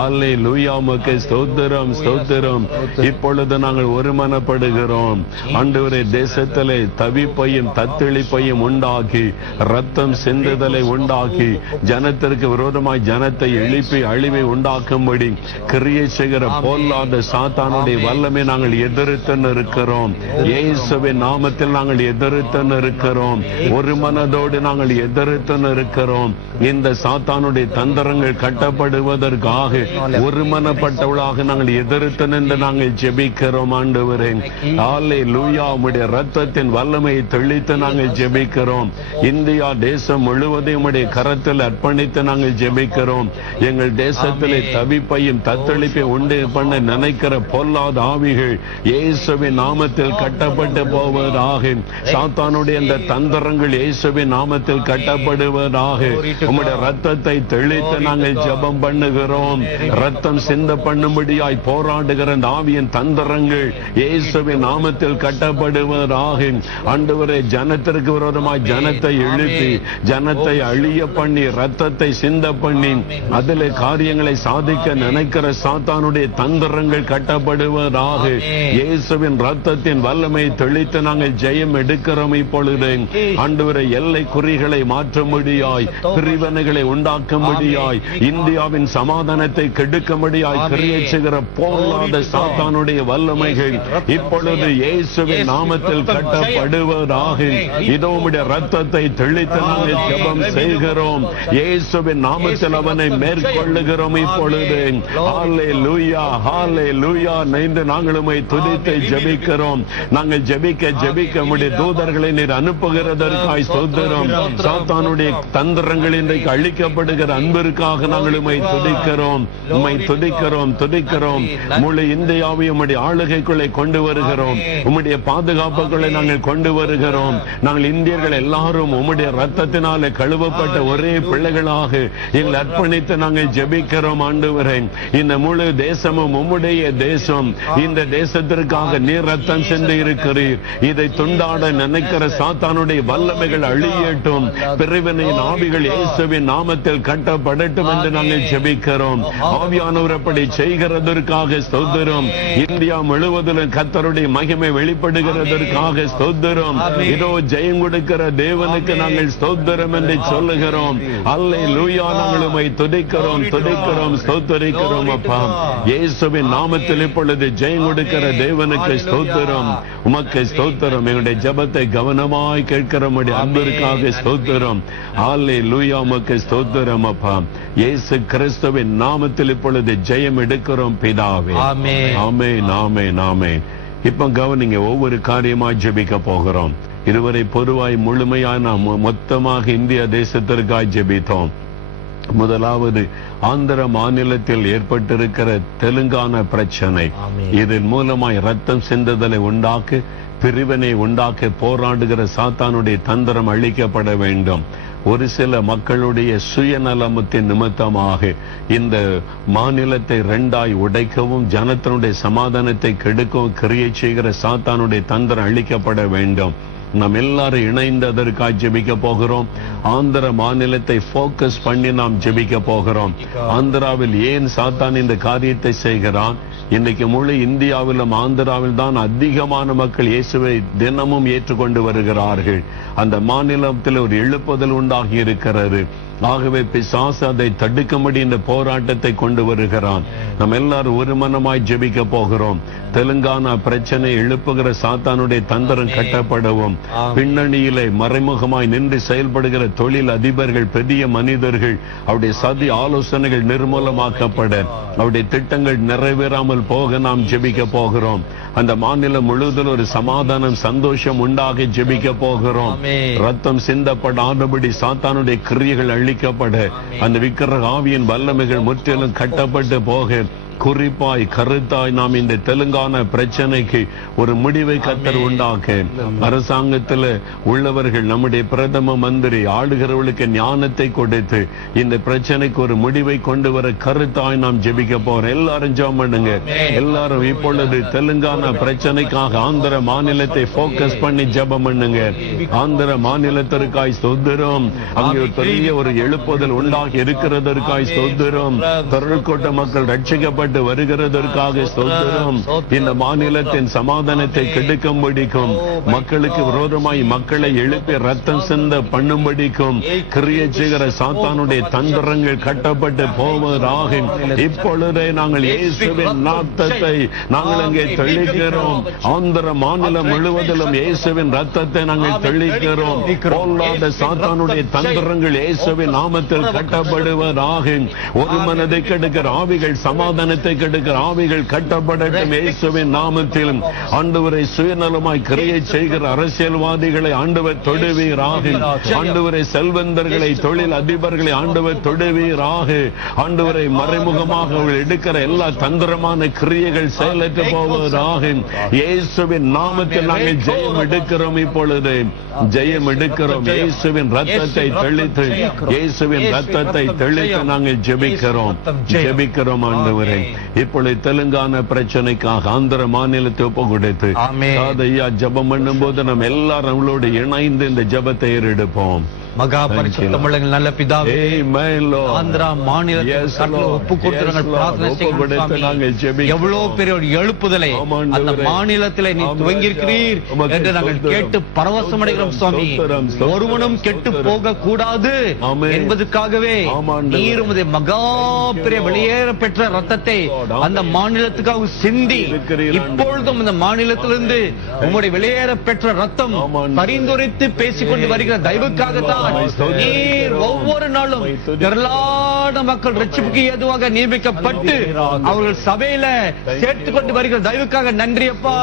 அல்லேலூயா, உமக்கு ஸ்தோத்திரம், ஸ்தோத்திரம். இப்பொழுது நாங்கள் ஒருமனப்படுகிறோம். ஆண்டவரே, தேசத்திலே தவிப்பையும் தத்தளிப்பையும் உண்டாக்கி, ரத்தம் சிந்துதலை உண்டாக்கி, ஜனத்திற்கு விரோதமாய் ஜனத்தை எழுப்பி அழிவை உண்டாக்கும்படி கிரியை செய்கிற பொல்லாத சாத்தானுடைய வல்லமை நாங்கள் எதிர்த்து இருக்கிறோம். இயேசுவின் நாமத்தில் நாங்கள் எதிர்த்து இருக்கிறோம். ஒரு மனதோடு நாங்கள் எதிர்த்து இருக்கிறோம். இந்த சாத்தானுடைய தந்திரங்கள் கட்டப்படுவதற்காக ஒருமனப்பட்டவளாக நாங்கள் எதிர்த்து நின்று நாங்கள் ஜெபிக்கிறோம். ஆண்டவரே, அல்லேலூயா, உம்முடைய ரத்தத்தின் வல்லமையை தெளித்து நாங்கள் ஜெபிக்கிறோம். இந்தியா தேசம் முழுவதையும் உம்முடைய கரத்தில் அர்ப்பணித்து நாங்கள் ஜெபிக்கிறோம். எங்கள் தேசத்திலே தவிப்பையும் தத்தளிப்பையும் உண்டு பண்ண நினைக்கிற பொல்லாத ஆவிகள் இயேசுவின் நாமத்தில் கட்டப்பட்டு போவதாக. சாத்தானுடைய அந்த தந்திரங்கள் இயேசுவின் நாமத்தில் கட்டப்படுவதாக. உம்முடைய ரத்தத்தை தெளித்து நாங்கள் ஜெபம் பண்ணுகிறோம். ரத்தம் சிந்த பண்ணும்படியாய் போராடுகிற ஆவியின் தந்திரங்கள் இயேசுவின் நாமத்தில் கட்டப்படுவதாக. ஆண்டவரே, ஜனத்திற்கு விரோதமாய் ஜனத்தை எழுப்பி, ஜனத்தை அழிய பண்ணி, ரத்தத்தை சிந்த பண்ணி, அதிலே காரியங்களை சாதிக்க நினைக்கிற சாத்தானுடைய தந்திரங்கள் கட்டப்படுவதாக. இயேசுவின் ரத்தத்தின் வல்லமை தெளித்து நாங்கள் ஜெயம் எடுக்கிறோம். இப்பொழுது ஆண்டவரே, எல்லை குறிகளை மாற்றும்படியாய், பிரிவினைகளை உண்டாக்கும்படியாய், இந்தியாவின் சமாதானத்தை கெடுக்கும்படியாய் கிரியை செய்கிற பொல்லாத சாத்தானுடைய வல்லமைகள் இப்பொழுது இயேசுவின் நாமத்தில் கட்டப்படுவதாக. இதோ உம்முடைய ரத்தத்தை தெளித்து நாங்கள் ஜெபம் செய்கிறோம். இயேசுவின் நாமத்தில் அவனை மேற்கொள்ளுகிறோம். இப்பொழுது ஹல்லேலூயா, ஹல்லேலூயா என்று நாங்கள் உம்மை துதித்து ஜெபிக்கிறோம். நாங்கள் ஜெபிக்க ஜெபிக்க உம்முடைய தூதர்களை நீர் அனுப்புகிறதற்காய் ஸ்தோத்திரம். சாத்தானுடைய தந்திரங்கள் இன்றைக்கு அழிக்கப்படுகிற அன்பிற்காக நாங்கள் உம்மை துதிக்கிறோம், உம்மை துதிக்கிறோம், துதிக்கிறோம். முழு இந்தியாவை உம்முடைய ஆளுகைக்குள்ளே கொண்டு வருகிறோம். உம்முடைய பாதுகாப்புகளை நாங்கள் கொண்டு வருகிறோம். நாங்கள் இந்தியர்கள் எல்லாரும் உம்முடைய ரத்தத்தினாலே கழுவப்பட்ட ஒரே பிள்ளைகளாக எங்களை அர்ப்பணித்து நாங்கள் ஜெபிக்கிறோம். ஆண்டவரே, இந்த முழு தேசமும் உம்முடைய தேசம். இந்த தேசத்திற்காக நீர் ரத்தம் சிந்தி இருக்கிறீர். இதை துண்டாட நினைக்கிற சாத்தானுடைய வல்லமைகள் அழியட்டும். பிரிவினையின் ஆவிகள் இயேசுவின் நாமத்தில் கட்டப்படட்டும் என்று நாங்கள் ஜெபிக்கிறோம். ஆவியானவர் அப்படி செய்கிறதற்காக ஸ்தோத்திரம். இந்தியா முழுவதிலும் கர்த்தருடைய மகிமை வெளிப்படுகிறதற்காக ஸ்தோத்திரம். இதோ ஜெயம் கொடுக்கிற தேவனுக்கு நாங்கள் ஸ்தோத்திரம் என்று சொல்லுகிறோம். அல்லேலூயா, நாங்கள் உம்மை துதிக்கிறோம், துதிக்கிறோம், ஸ்தோத்திரிக்கிறோம். அப்பா, இயேசுவின் நாமத்தில் இப்பொழுது ஜெயம் கொடுக்கிற தேவனுக்கு ஸ்தோத்திரம், உமக்கு ஸ்தோத்திரம். எங்களுடைய ஜெபத்தை கவனமாய் கேட்கிற அன்பிற்காக ஸ்தோத்திரம். அல்லேலூயா, உமக்கு ஸ்தோத்திரம். அப்பா, இயேசு கிறிஸ்துவின் நாமத்தில் இப்பொழுது ஜெயம் எடுக்கிறோம் பிதாவே. ஆமென், ஆமென், ஆமென். இப்ப கவனிங்க, ஒவ்வொரு காரியமா ஜெபிக்க போகிறோம். இதுவரை பொதுவாய் முழுமையான மொத்தமாக இந்திய தேசத்திற்காய் ஜெபித்தோம். முதலாவது ஆந்திர மாநிலத்தில் ஏற்பட்டிருக்கிற தெலுங்கானா பிரச்சனை. இதன் மூலமாய் ரத்தம் சிந்துதலை உண்டாக்கு, பிரிவினை உண்டாக்க போராடுகிற சாத்தானுடைய தந்திரம் அழிக்கப்பட வேண்டும். ஒரு சில மக்களுடைய சுயநலமத்தின் நிமித்தமாக இந்த மாநிலத்தை இரண்டாய் உடைக்கவும் ஜனத்தினுடைய சமாதானத்தை கெடுக்கவும் கிரியை செய்கிற சாத்தானுடைய தந்திரம் அழிக்கப்பட வேண்டும். நாம் எல்லாரும் இணைந்து அதற்காக ஜெபிக்க போகிறோம். ஆந்திர மாநிலத்தை போக்கஸ் பண்ணி நாம் ஜெபிக்க போகிறோம். ஆந்திராவில் ஏன் சாத்தான் இந்த காரியத்தை செய்கிறான்? இன்னைக்கு முழு இந்தியாவிலும் ஆந்திராவில் தான் அதிகமான மக்கள் இயேசுவை தினமும் ஏற்றுக்கொண்டு வருகிறார்கள். அந்த மாநிலத்தில் ஒரு எழுப்புதல் உண்டாகி இருக்கிறது. ஆகவே பிசாசு அதை தடுக்கும்படி இந்த போராட்டத்தை கொண்டு வருகிறான். நம்ம எல்லாரும் ஒரு மனமாய் ஜெபிக்க போகிறோம். தெலுங்கானா பிரச்சனை எழுப்புகிற சாத்தானுடைய தந்திரம் கட்டப்படவும், பின்னணியிலே மறைமுகமாய் நின்று செயல்படுகிற தொழில் அதிபர்கள், பெரிய மனிதர்கள், அவருடைய சதி ஆலோசனைகள் நிர்மூலமாக்கப்பட, அவருடைய திட்டங்கள் நிறைவேறாமல் போக நாம் ஜெபிக்க போகிறோம். அந்த மாநிலம் முழுவதும் ஒரு சமாதானம், சந்தோஷம் உண்டாக ஜெபிக்க போகிறோம். ரத்தம் சிந்தப்படாதபடி சாத்தானுடைய கிரியைகள் அழிக்கப்பட, அந்த விக்கிரக ஆவியின் வல்லமைகள் முற்றிலும் கட்டப்பட்டு போக, குறிப்பாய் கருத்தாய் நாம் இந்த தெலுங்கானா பிரச்சனைக்கு ஒரு முடிவை கத்தர் உண்டாக்க, அரசாங்கத்தில் உள்ளவர்கள், நம்முடைய பிரதம மந்திரி, ஆளுகிறவர்களுக்கு ஞானத்தை கொடுத்து இந்த பிரச்சனைக்கு ஒரு முடிவை கொண்டு வர கருத்தாய் நாம் ஜெபிக்க போறோம். எல்லாரும் ஜெபம் பண்ணுங்க. எல்லாரும் இப்பொழுது தெலுங்கானா பிரச்சனைக்காக ஆந்திர மாநிலத்தை போக்கஸ் பண்ணி ஜெபம் பண்ணுங்க. ஆந்திர மாநிலத்திற்காய் ஸ்தோத்திரம். அங்கே பெரிய ஒரு எழுப்புதல் உண்டாகி இருக்கிறதற்காய் ஸ்தோத்திரம். திரள்கொண்ட மக்கள் ரட்சிக்கப்பட்டு வருகிறதற்காக ஸ்தோத்திரம். இந்த மாநிலத்தின் சமாதானத்தை கெடுக்கும்படிக்கும், மக்களுக்கு விரோதமாய் மக்களை எழுப்பி ரத்தம் சிந்த பண்ணும்படிக்கும் கிரியை செய்கிற சாத்தானுடைய தந்திரங்கள் கட்டப்பட்டு போவதாக இப்பொழுதே நாங்கள் இயேசுவின் நாமத்தை நாங்கள் அங்கே தெளிக்கிறோம். ஆந்திர மாநிலம் முழுவதிலும் இயேசுவின் ரத்தத்தை நாங்கள் தெளிக்கிறோம். பொல்லாத சாத்தானுடைய தந்திரங்கள் இயேசுவின் நாமத்தில் கட்டப்படுவதாக. ஒரு மனதை கெடுக்கிற ஆவிகள், சமாதானத்தை கெடுக்கிற ஆவிகள் கட்டப்படட்டும் இயேசுவின் நாமத்தில். ஆண்டவரை சுயநலமாய் கிரியை செய்கிற அரசியல்வாதிகளை ஆண்டவர் தொடுவீராக. ஆண்டவரை செல்வந்தர்களை, தொழில் அதிபர்களை ஆண்டவர் தொடுவீராக. ஆண்டவரை மறைமுகமாக எடுக்கிற எல்லா தந்திரமான கிரியைகள் செயலற்று போவதாக. இயேசுவின் நாமத்தில் நாங்கள் ஜெயம் எடுக்கிறோம். இப்பொழுது ஜெயம் எடுக்கிறோம். இயேசுவின் ரத்தத்தை தெளித்து, இயேசுவின் ரத்தத்தை தெளித்து நாங்கள் ஜெபிக்கிறோம். ஜெபிக்கிறோம் ஆண்டவரை. இப்பொழுது தெலுங்கானா பிரச்சனைக்காக ஆந்திர மாநிலத்தை ஒப்பு கொடுத்து ஐயா ஜெபம் பண்ணும் போது நம்ம எல்லாரும் நம்மளோட இணைந்து இந்த ஜெபத்தை ஏறெடுப்போம். மகா பரிசுத்தமுள்ள நல்ல பிதாவே, ஆந்திரா மாநிலத்தில் ஒப்பு கொடுத்து நாங்கள் பிரார்த்தனை செய்கிறோம். எவ்வளவு பெரிய ஒரு எழுப்புதலை அந்த மாநிலத்தில் நீ துவங்கியிருக்கிறீர் என்று நாங்கள் கேட்டு பரவசம் அடைகிறோம் சுவாமி. ஒருவனும் கெட்டு போக கூடாது என்பதற்காகவே நீர் உமது மகா பெரிய வெளியேற பெற்ற ரத்தத்தை அந்த மாநிலத்துக்காக சிந்தி, இப்பொழுதும் இந்த மாநிலத்திலிருந்து உம்முடைய வெளியேற பெற்ற ரத்தம் பரிந்துரைத்து பேசிக்கொண்டு வருகிற தயவுக்காகத்தான் நீர் ஒவ்வொரு நாளும் திரளான மக்கள் ரட்சிப்புக்கு ஏதுவாக நியமிக்கப்பட்டு அவர்கள் சபையில சேர்த்துக் கொண்டு வருகிற தயவுக்காக நன்றி அப்பா.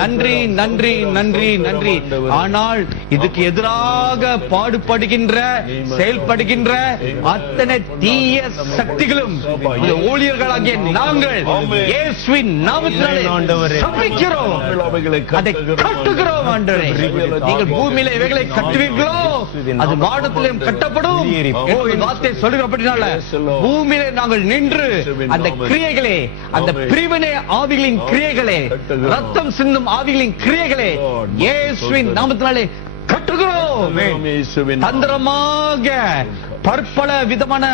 நன்றி நன்றி நன்றி நன்றி. ஆனால் இதுக்கு எதிராக பாடுபடுகின்ற, செயல்படுகின்ற அத்தனை தீய சக்திகளும் இந்த ஊழியர்களாகிய நாங்கள் இயேசுவின் நாமத்தினாலே சபிக்கிறோம், அதை கட்டுகிறோம். ஆண்டவரே, நீங்கள் பூமியில இவைகளை கட்டுவீர்களோ அது வானத்திலும் கட்டப்படும். வார்த்தை சொல்லுகிறபடினால பூமியிலே நாங்கள் நின்று அந்த கிரியைகளே, அந்த பிரிவினை ஆவிகளின் கிரியைகளே, ரத்தம் சிந்தும் ஆவிகளின் கிரியைகளே இயேசுவின் நாமத்தினாலே கட்டுகிறோம். தந்திரமாக பற்பல விதமான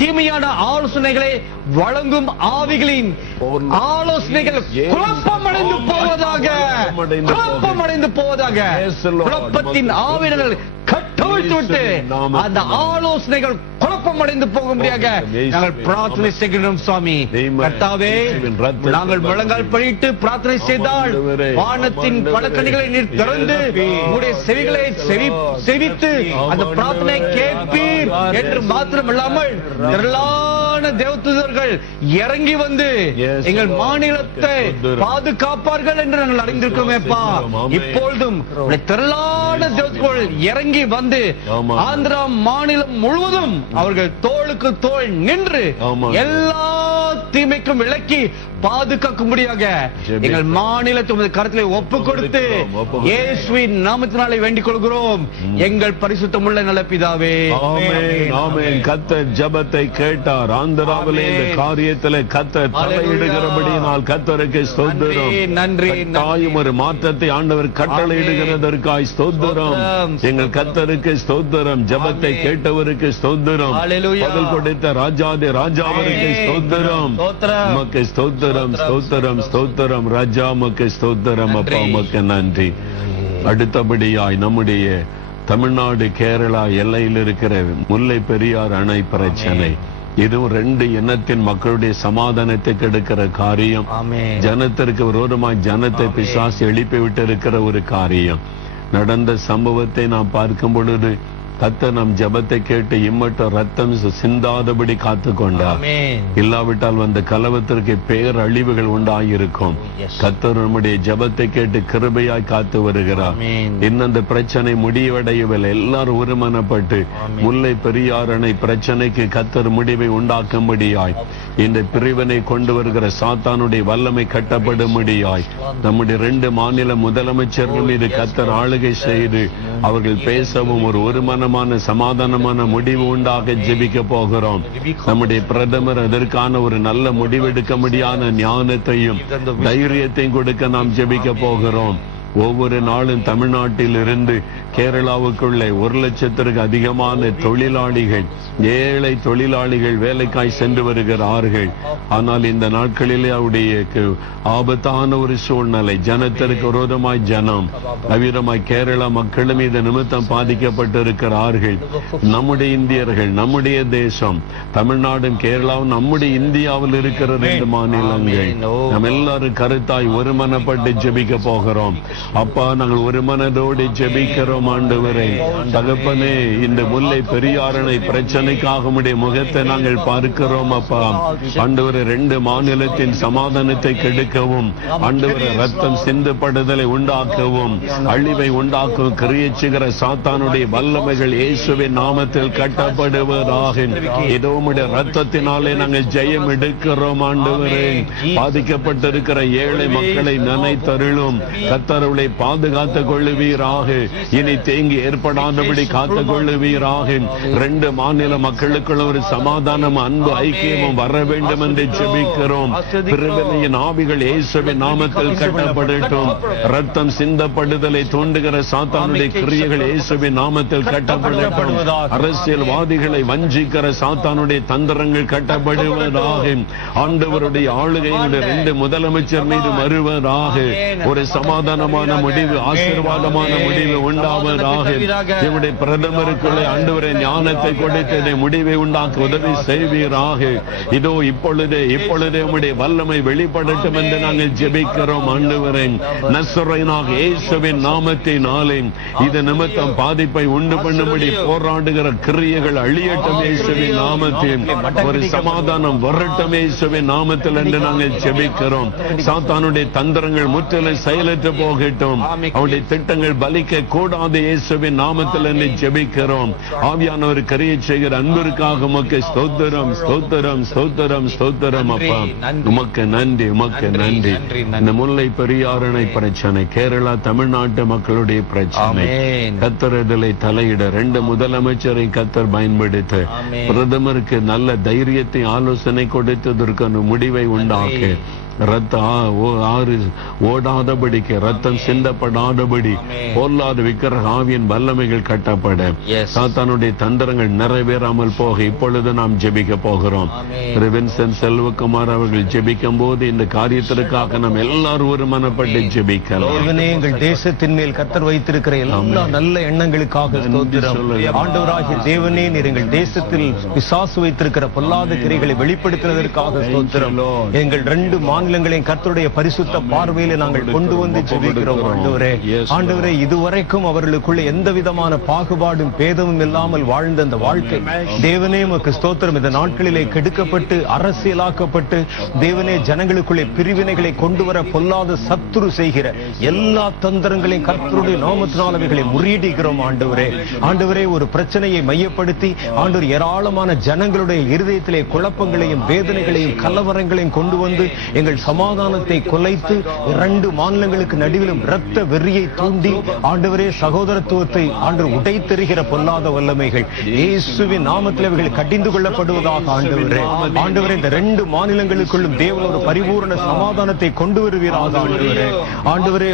தீமையான ஆலோசனைகளை வழங்கும் ஆவிகளின் ஆலோசனைகள் குழப்பமடைந்து போவதாக, குழப்பமடைந்து போவதாக. குழப்பத்தின் ஆவினர்கள் கட்டவிழ்த்து அந்த ஆலோசனைகள் குழப்பமடைந்து போக முடியாத நாங்கள் பிரார்த்தனை செய்கிறோம் சுவாமி. கர்த்தாவே, நாங்கள் முழங்கால் படிட்டு பிரார்த்தனை செய்தால் வானத்தின் பலக்கணிகளை நீர் திறந்து உங்களுடைய செவிகளை செவித்து அந்த பிரார்த்தனை கேட்பீர் என்று மாத்திரமில்லாமல் திரளான திரளான தேவதூதர்கள் இறங்கி வந்து எங்கள் மாநிலத்தை பாதுகாப்பார்கள் என்று நாங்கள் அறிந்திருக்கிறோமேப்பா. இப்பொழுதும் திரளான தேவதூதர்கள் இறங்கி வந்து ஆந்திரா மாநிலம் முழுவதும் அவர்கள் தோளுக்கு தோள் நின்று எல்லா தீமைக்கும் விலக்கி பாதுகாக்கும்படியாக எங்கள் மாநிலத்தை உமது கரத்திலே ஒப்பு கொடுத்து இயேசுவின் நாமத்தினாலே வேண்டிக் கொள்கிறோம் எங்கள் பரிசுத்தமுள்ள நல்ல பிதாவே. ஆமென், ஆமென். கர்த்தர் ஜெபத்தை கேட்டார். ஆந்திராவிலே இந்த காரியத்திலே கர்த்தர் தலையிடுகிறபடியினால் கர்த்தருக்கு ஸ்தோத்திரம். நன்றி. தாயும் ஒரு மாற்றத்தை ஆண்டவர் கட்டளையிடுகிறதற்காய் ஸ்தோத்திரம். எங்கள் கர்த்தருக்கு ஸ்தோத்திரம். ஜெபத்தை கேட்டவருக்கு ஸ்தோத்திரம். பதில் கொடுத்த ராஜாதி ராஜாவிற்கு ஸ்தோத்திரம். உமக்கு ஸ்தோத்திரம், ஸ்தோத்திரம், ஸ்தோத்திரம். ராஜா உமக்கு ஸ்தோத்திரம். அப்பா உமக்கு நன்றி. அடுத்தபடியாய் நம்முடைய தமிழ்நாடு கேரளா எல்லையில் இருக்கிற முல்லை பெரியார் அணை பிரச்சனை, இதுவும் 2 இனத்தின் மக்களுடைய சமாதானத்தை கெடுக்கிற காரியம். ஜனத்திற்கு விரோதமாய் ஜனத்தை பிசாசு எழுப்பி விட்டு இருக்கிற ஒரு காரியம். நடந்த சம்பவத்தை நாம் பார்க்கும் பொழுது கர்த்தர் நம் ஜெபத்தை கேட்டு இம்மட்டும் ரத்தம் சிந்தாதபடி காத்து கொண்டார். இல்லாவிட்டால் வந்த கலவத்திற்கு பேரழிவுகள் உண்டாயிருக்கும். கர்த்தர் நம்முடைய ஜெபத்தை கேட்டு கிருபையாய் காத்து வருகிறார். இன்னும் அந்த பிரச்சனை முடிவடையவில்லை. எல்லாரும் ஒருமனப்பட்டு முல்லை பெரியார் அணை பிரச்சனைக்கு கர்த்தர் முடிவை உண்டாக்கும்படியாய், இந்த பிரிவினை கொண்டு வருகிற சாத்தானுடைய வல்லமை கட்டப்படும்படியாய் நம்முடைய 2 மாநில முதலமைச்சர்கள் மீது கர்த்தர் ஆளுகை செய்து அவர்கள் பேசவும் ஒருமன சமாதானமான முடிவு உண்டாக ஜெபிக்க போகிறோம். நம்முடைய பிரதமர் அதற்கான ஒரு நல்ல முடிவெடுக்க முடியாத ஞானத்தையும் தைரியத்தையும் கொடுக்க நாம் ஜெபிக்க போகிறோம். ஒவ்வொரு நாளும் தமிழ்நாட்டில் இருந்து கேரளாவுக்குள்ளே 1 லட்சத்திற்கு அதிகமான தொழிலாளிகள், ஏழை தொழிலாளிகள் வேலைக்காய் சென்று வருகிறார்கள். ஆனால் இந்த நாட்களிலே அவருடைய ஆபத்தான ஒரு சூழ்நிலை, ஜனத்திற்கு விரோதமாய் ஜனம் அவிரமாய் கேரளா மக்களும் இந்த நிமித்தம் பாதிக்கப்பட்டிருக்கிறார்கள். நம்முடைய இந்தியர்கள், நம்முடைய தேசம் தமிழ்நாடும் கேரளாவும் நம்முடைய இந்தியாவில் இருக்கிற 2 மாநிலங்கள். நாம் எல்லாரும் கருத்தாய் ஒருமனப்பட்டு ஜெபிக்க போகிறோம். அப்பா, நாங்கள் ஒரு மனதோடு ஜெபிக்கிறோம் ஆண்டவரே. தகப்பனே, இந்த முல்லை பெரியார் அணை பிரச்சனைக்காக உம்முடைய முகத்தை நாங்கள் பார்க்கிறோம். அப்பா ஆண்டவரே, 2 மாநிலத்தின் சமாதானத்தை கெடுக்கவும், ஆண்டவரே ரத்தம் சிந்தப்படுதலை உண்டாக்கவும், அழிவை உண்டாக்கும் கிரியச்சுகிற சாத்தானுடைய வல்லமைகள் இயேசுவின் நாமத்தில் கட்டப்படுவதாக. இதோ உம்முடைய ரத்தத்தினாலே நாங்கள் ஜெயம் எடுக்கிறோம் ஆண்டவரே. பாதிக்கப்பட்டிருக்கிற ஏழை மக்களை நினைத்தருளும். கர்த்தருடைய பாதுகாத்துக் கொள்ளுவீராக. இனி தேங்கி ஏற்படாதபடி காத்துக் கொள்ளுவீராக. 2 மாநில மக்களுக்குள்ள ஒரு சமாதானம், அன்பு, ஐக்கியமும் வர வேண்டும் என்று ஜெபிக்கிறோம். பிரிவினையின் ஆவிகள் இயேசுவின் நாமத்தில் கட்டப்படட்டும். ரத்தம் சிந்தப்படுதலை தூண்டுகிற சாத்தானுடைய கிரியைகள் இயேசுவின் நாமத்தில் கட்டப்படட்டும். அரசியல்வாதிகளை வஞ்சிக்கிற சாத்தானுடைய தந்திரங்கள் கட்டப்படுவதாக. ஆண்டவருடைய ஆளுகையுடைய 2 முதலமைச்சர் மீது வருவதாக. ஒரு சமாதானமான முடிவு, ஆசீர்வாதமான முடிவு உண்டாவதாக. நம்முடைய பிரதமருக்குள்ளே ஆண்டவரே ஞானத்தை கொடுத்து முடிவை உண்டாக்க உதவி செய்வீராக. இதோ இப்பொழுதே உம்முடைய வல்லமை வெளிப்படட்டும் என்று நாங்கள் ஜெபிக்கிறோம் ஆண்டவரே. நசரேயனாக இயேசுவின் நாமத்தினாலே இது நிமித்தம் பாதிப்பை உண்டு பண்ணும்படி போராடுகிற கிரியைகள் அழியட்டும் இயேசுவின் நாமத்தில். ஒரு சமாதானம் வரட்டும் இயேசுவின் நாமத்தில் என்று நாங்கள் ஜெபிக்கிறோம். சாத்தானுடைய தந்திரங்கள் முற்றிலும் செயலற்று போகட்டும். அவருடைய திட்டங்கள் பலிக்க கூடாது இயேசுவின் நாமத்தில் என்று ஜெபிக்கிறோம். ஆவியானவர் கிரியை செய்கிற அன்பிற்காக உமக்கு ஸ்தோத்திரம், ஸ்தோத்திரம், ஸ்தோத்திரம், ஸ்தோத்திரம். அப்பா உமக்கு நன்றி, உமக்கு நன்றி. இந்த முல்லை பெரியார் அணை பிரச்சனை, கேரளா தமிழ்நாட்டு மக்களுடைய பிரச்சனை, கர்த்தர் இதிலே தலையிட 2 முதலமைச்சரை கர்த்தர் பயன்படுத்த பிரதமருக்கு நல்ல தைரியத்தை ஆலோசனை கொடுத்ததற்கான முடிவை உண்டாக்க, ஆறு ஓடாதபடிக்கு, ரத்தம் சிந்தப்படாதபடி பொல்லாத விக்கிரக ஆவியின் வல்லமைகள் கட்டப்பட, சாத்தானுடைய தந்திரங்கள் நிறைவேறாமல் போக இப்பொழுது நாம் ஜெபிக்க போகிறோம். வின்சென்ட் செல்வகுமார் அவர்கள் ஜெபிக்கும் போது இந்த காரியத்திற்காக நாம் எல்லாரும் ஒரு மனப்பட்டு ஜெபிக்கலாம். எங்கள் தேசத்தின் மேல் கர்த்தர் வைத்திருக்கிற எல்லா நல்ல எண்ணங்களுக்காக ஆண்டவராகிய தேவனே, நீர் எங்கள் தேசத்தில் பிசாசு வைத்திருக்கிற பொல்லாத கிரைகளை வெளிப்படுத்துவதற்காக ஸ்தோத்திரம். எங்கள் 2 மாநில மாநிலங்களையும் கர்த்தருடைய பரிசுத்த பார்வையில நாங்கள் கொண்டு வந்து ஜெபிக்கிறோம் ஆண்டவரே. ஆண்டவரே, இதுவரைக்கும் அவர்களுக்குள்ள எந்த விதமான பாகுபாடும் பேதமும் இல்லாமல் வாழ்ந்த அந்த வாழ்க்கை தேவனே உமக்கு ஸ்தோத்திரம். இந்த நாட்களிலே கெடுக்கப்பட்டு அரசியலாக்கப்பட்டு தேவனே ஜனங்களுக்குள்ளே பிரிவினைகளை கொண்டு வர பொல்லாத சத்துரு செய்கிற எல்லா தந்திரங்களையும் கர்த்தருடைய நாமத்தினால் அவைகளை முறியடிக்கிறோம் ஆண்டவரே. ஆண்டவரே, ஒரு பிரச்சனையை மையப்படுத்தி ஆண்டவர் ஏராளமான ஜனங்களுடைய இருதயத்திலே குழப்பங்களையும் வேதனைகளையும் கலவரங்களையும் கொண்டு வந்து எங்கள் சமாதானத்தை குலைத்து 2 மாநிலங்களுக்கு நடுவிலும் இரத்த வெறியை தூண்டி ஆண்டவரே சகோதரத்துவத்தை ஆண்டவர் உடைத்தெறிகிற பொல்லாத வல்லமைகள் இயேசுவின் நாமத்தில் அவைகள் கடிந்து கொள்ளப்படுவதாக ஆண்டவரே. ஆண்டவரே, இந்த 2 மாநிலங்களுக்குள்ளும் தேவன் ஒரு பரிபூரண சமாதானத்தை கொண்டு வருவீராக ஆண்டவரே. ஆண்டவரே,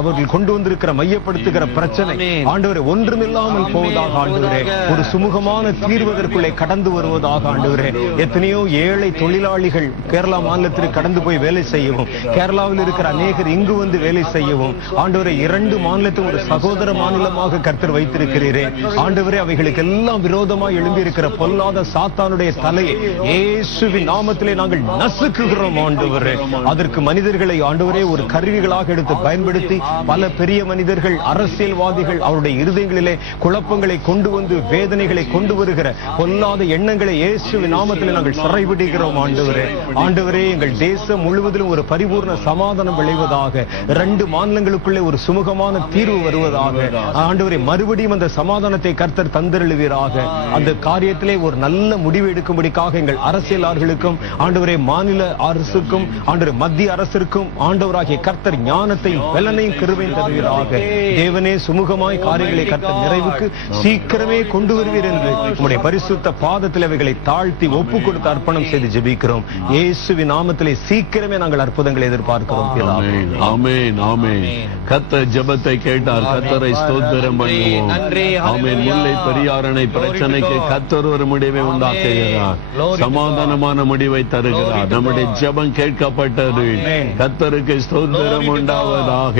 அவர்கள் கொண்டு வந்திருக்கிற மையப்படுத்துகிற பிரச்சனை ஆண்டவரே ஒன்றுமில்லாமல் போவதாக ஆண்டவரே. ஒரு சுமூகமான தீர்வதற்குள்ளே கடந்து வருவதாக ஆண்டவரே. எத்தனையோ ஏழை தொழிலாளிகள் கேரளா மாநிலத்திற்கு கடந்து போய் வேலை செய்யவும், கேரளாவில் இருக்கிற அநேகர் இங்கு வந்து வேலை செய்யவும் ஆண்டவரே 2 மாநிலத்தையும் ஒரு சகோதர மாநிலமாக கர்த்தர் வைத்திருக்கிறீரே ஆண்டவரே. அவைகளுக்கு எல்லாம் விரோதமாய் எழும்பி இருக்கிற பொல்லாத சாத்தானுடைய தலையை இயேசுவின் நாமத்திலே நாங்கள் நசுக்குகிறோம் ஆண்டவரே. அதற்கு மனிதர்களை ஆண்டவரே ஒரு கருவிகளாக எடுத்து பயன்படுத்தி பல பெரிய மனிதர்கள் அரசியல்வாதிகள் அவருடைய இருதயங்களிலே குழப்பங்களை கொண்டு வந்து வேதனைகளை கொண்டு வருகிற பொல்லாத எண்ணங்களை இயேசுவின் நாமத்திலே நாங்கள் சிறைபிடிக்கிறோம் ஆண்டவரே. ஆண்டவரே, எங்கள் தேசம் முழுவதிலும் ஒரு பரிபூர்ண சமாதானம் விளைவதாக, 2 மாநிலங்களுக்குள்ளே ஒரு சுமூகமான தீர்வு வருவதாக ஆண்டவரே. மறுபடியும் அந்த சமாதானத்தை கர்த்தர் தந்தருளுவீராக. அந்த காரியத்திலே ஒரு நல்ல முடிவு எடுக்கும்படிக்காக எங்கள் அரசியலாளர்களுக்கும் ஆண்டவரே மாநில அரசுக்கும் ஆண்டவரே மத்திய அரசிற்கும் ஆண்டவராகிய கர்த்தர் ஞானத்தையும் பலனையும் கிருபையும் தருவீராக. தேவனே, சுமூகமாய் காரியங்களை கர்த்தர் நிறைவுக்கு சீக்கிரமே கொண்டு வருவீர் என்று உம்முடைய பரிசுத்த பாதத்தில் அவைகளை தாழ்த்தி ஒப்பு கொடுத்து அர்ப்பணம் செய்து ஜெபிக்கிறோம் இயேசுவின் நாமத்திலே. சீக்கிரமே நாங்கள் அற்புதங்களை எதிர்பார்க்கிறோம். ஆமென், ஆமென். கர்த்தர் ஜெபத்தை கேட்டார். கர்த்தரை ஸ்தோத்திரம் பண்ணுவோம். ஆமென். முல்லை பெரியாரணை பிரச்சனைக்கு கர்த்தர் ஒரு முடிவை உண்டாக்குகிறார். சமாதானமான முடிவை தருகிறார். நம்முடைய ஜெபம் கேட்கப்பட்டது. கர்த்தருக்கு ஸ்தோத்திரம் உண்டாவதாக.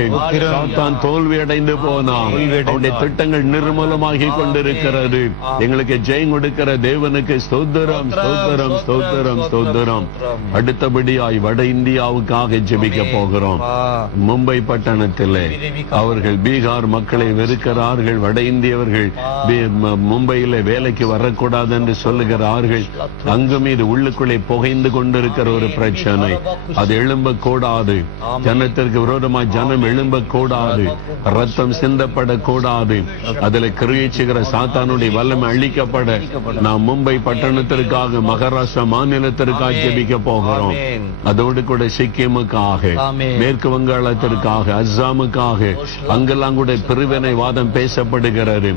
சாத்தான் தோல்வி அடைந்து போனான். அவருடைய திட்டங்கள் நிர்மூலமாகி கொண்டிருக்கிறது. எங்களுக்கு ஜெயம் கொடுக்கிற தேவனுக்கு ஸ்தோத்திரம், ஸ்தோத்திரம், ஸ்தோத்திரம், ஸ்தோத்திரம். அடுத்தபடியாய் வட இந்தியாவுக்காக ஜெபிக்க போகிறோம். மும்பை பட்டணத்திலே அவர்கள் பீகார் மக்களை வெறுக்கிறார்கள். வட இந்தியவர்கள் மும்பையிலே வேலைக்கு வரக்கூடாது என்று சொல்லுகிறார்கள். அங்கும் இது உள்ளுக்குள்ளே புகைந்து கொண்டிருக்கிற ஒரு பிரச்சனை. அது எழும்பக்கூடாது. ஜனத்திற்கு விரோதமாய் ஜனம் எழும்பக்கூடாது. ரத்தம் சிந்தப்படக்கூடாது. அதில் கிரியைச்சுகிற சாத்தானுடைய வல்லமை அழிக்கப்பட நாம் மும்பை பட்டணத்திற்காக மகாராஷ்டிரா மாநிலத்திற்காக ஜெபிக்க போகிறோம். அதோடு கூட சிக்கிமுக்காக, மேற்கு வங்காளத்திற்காக, அஸ்ஸாமுக்காக அங்கெல்லாம் கூட பிரிவினை வாதம் பேசப்படுகிறது.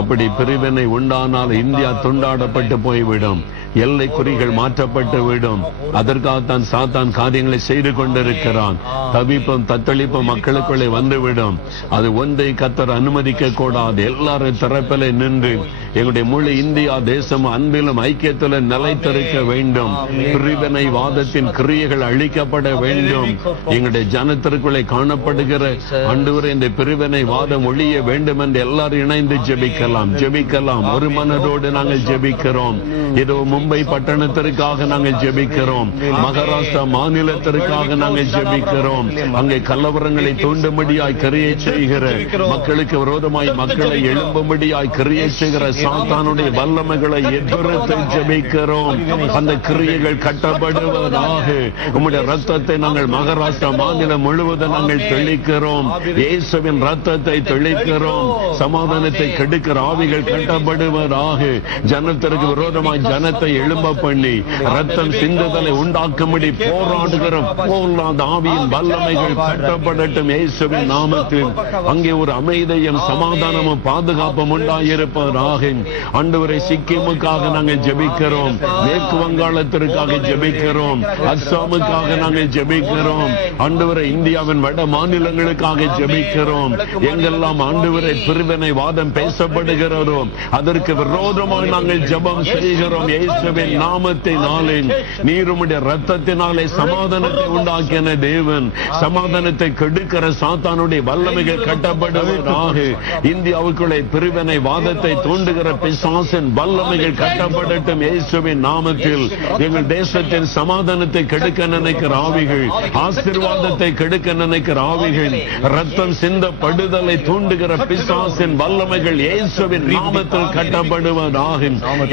அப்படி பிரிவினை உண்டானால் இந்தியா துண்டாடப்பட்டு போய்விடும். எல்லை குறிகள் மாற்றப்பட்டு விடும். அதற்காகத்தான் சாத்தான் காரியங்களை செய்து கொண்டிருக்கிறான். தவிப்பும் தத்தளிப்பும் மக்களுக்குள்ளே வந்துவிடும். அது ஒன்றை கர்த்தர் அனுமதிக்க கூடாது. எல்லாரும் திறப்பிலே நின்று எங்களுடைய முழு இந்தியா தேசம் அன்பிலும் ஐக்கியத்திலும் நிலைத்திருக்க வேண்டும். பிரிவினை வாதத்தின் கிரியைகள் அழிக்கப்பட வேண்டும். எங்களுடைய ஜனத்திற்குள்ளே காணப்படுகிற ஆண்டவரே இந்த பிரிவினை வாதம் ஒழிய வேண்டும் என்று எல்லாரும் இணைந்து ஜெபிக்கலாம், ஜெபிக்கலாம். ஒரு மனதோடு நாங்கள் ஜெபிக்கிறோம். இதோ மும்பை பட்டணத்திற்காக நாங்கள் ஜெபிக்கிறோம். மகாராஷ்டிரா மாநிலத்திற்காக நாங்கள் ஜெபிக்கிறோம். அங்கே கலவரங்களை தூண்டும்படியாய் கிரியை செய்கிற, மக்களுக்கு விரோதமாய் மக்களை எழும்பும்படியாய் கிரியை செய்கிற சாத்தானுடைய வல்லமைகளை எதிர்த்து ஜெபிக்கிறோம். அந்த கிரியைகள் கட்டப்படுவதாக. உம்முடைய ரத்தத்தை நாங்கள் மகாராஷ்டிரா மாநிலம் முழுவதும் நாங்கள் தெளிக்கிறோம். இயேசுவின் ரத்தத்தை தெளிக்கிறோம். சமாதானத்தை கெடுக்கிற ஆவிகள் கட்டப்படுவதாக. ஜனத்திற்கு விரோதமாய் ஜனத்தை எழும்ப பண்ணி ரத்தம் சிந்துதலை உண்டாக்கும்படி போராடுகிற பொல்லாத ஆவியின் வல்லமைகள் கட்டப்படட்டும் இயேசுவின் நாமத்தில். அங்கே ஒரு அமைதியும் சமாதானமும் பாதுகாப்பும் உண்டாயிருப்பதாக. ஆண்டவரை சிக்கிமுக்காக நாங்கள் ஜெபிக்கிறோம். மேற்கு வங்காளத்திற்காக ஜெபிக்கிறோம். அஸ்ஸாமுக்காக நாங்கள் ஜெபிக்கிறோம். ஆண்டவரை இந்தியாவின் வட மாநிலங்களுக்காக ஜெபிக்கிறோம். எங்கெல்லாம் ஆண்டவரை பிரிவினை வாதம் பேசப்படுகிறதோ அதற்கு விரோதமாக நாங்கள் ஜெபம் செய்கிறோம். இயேசுவின் நாமத்தினாலே நீர் உம்முடைய இரத்தத்தினாலே சமாதானத்தை உண்டாக்கின தேவன். சமாதானத்தை கெடுக்கிற சாத்தானுடைய வல்லமைகள் கட்டப்படுவதாக. இந்தியாவுக்குள்ளே பிரிவினை வாதத்தை தூண்டுகிற தூண்டுகிற பிசாசின் வல்லமைகள் கட்டப்படட்டும் இயேசுவின் நாமத்தில். எங்கள் தேசத்தின் சமாதானத்தை கெடுக்க நினைக்கிற ஆவிகள், ஆசீர்வாதத்தை கெடுக்க நினைக்கிற ஆவிகள், ரத்தம் சிந்தப்படுதலை தூண்டுகிற பிசாசின் வல்லமைகள் இயேசுவின் நாமத்தில் கட்டப்படுவதாக.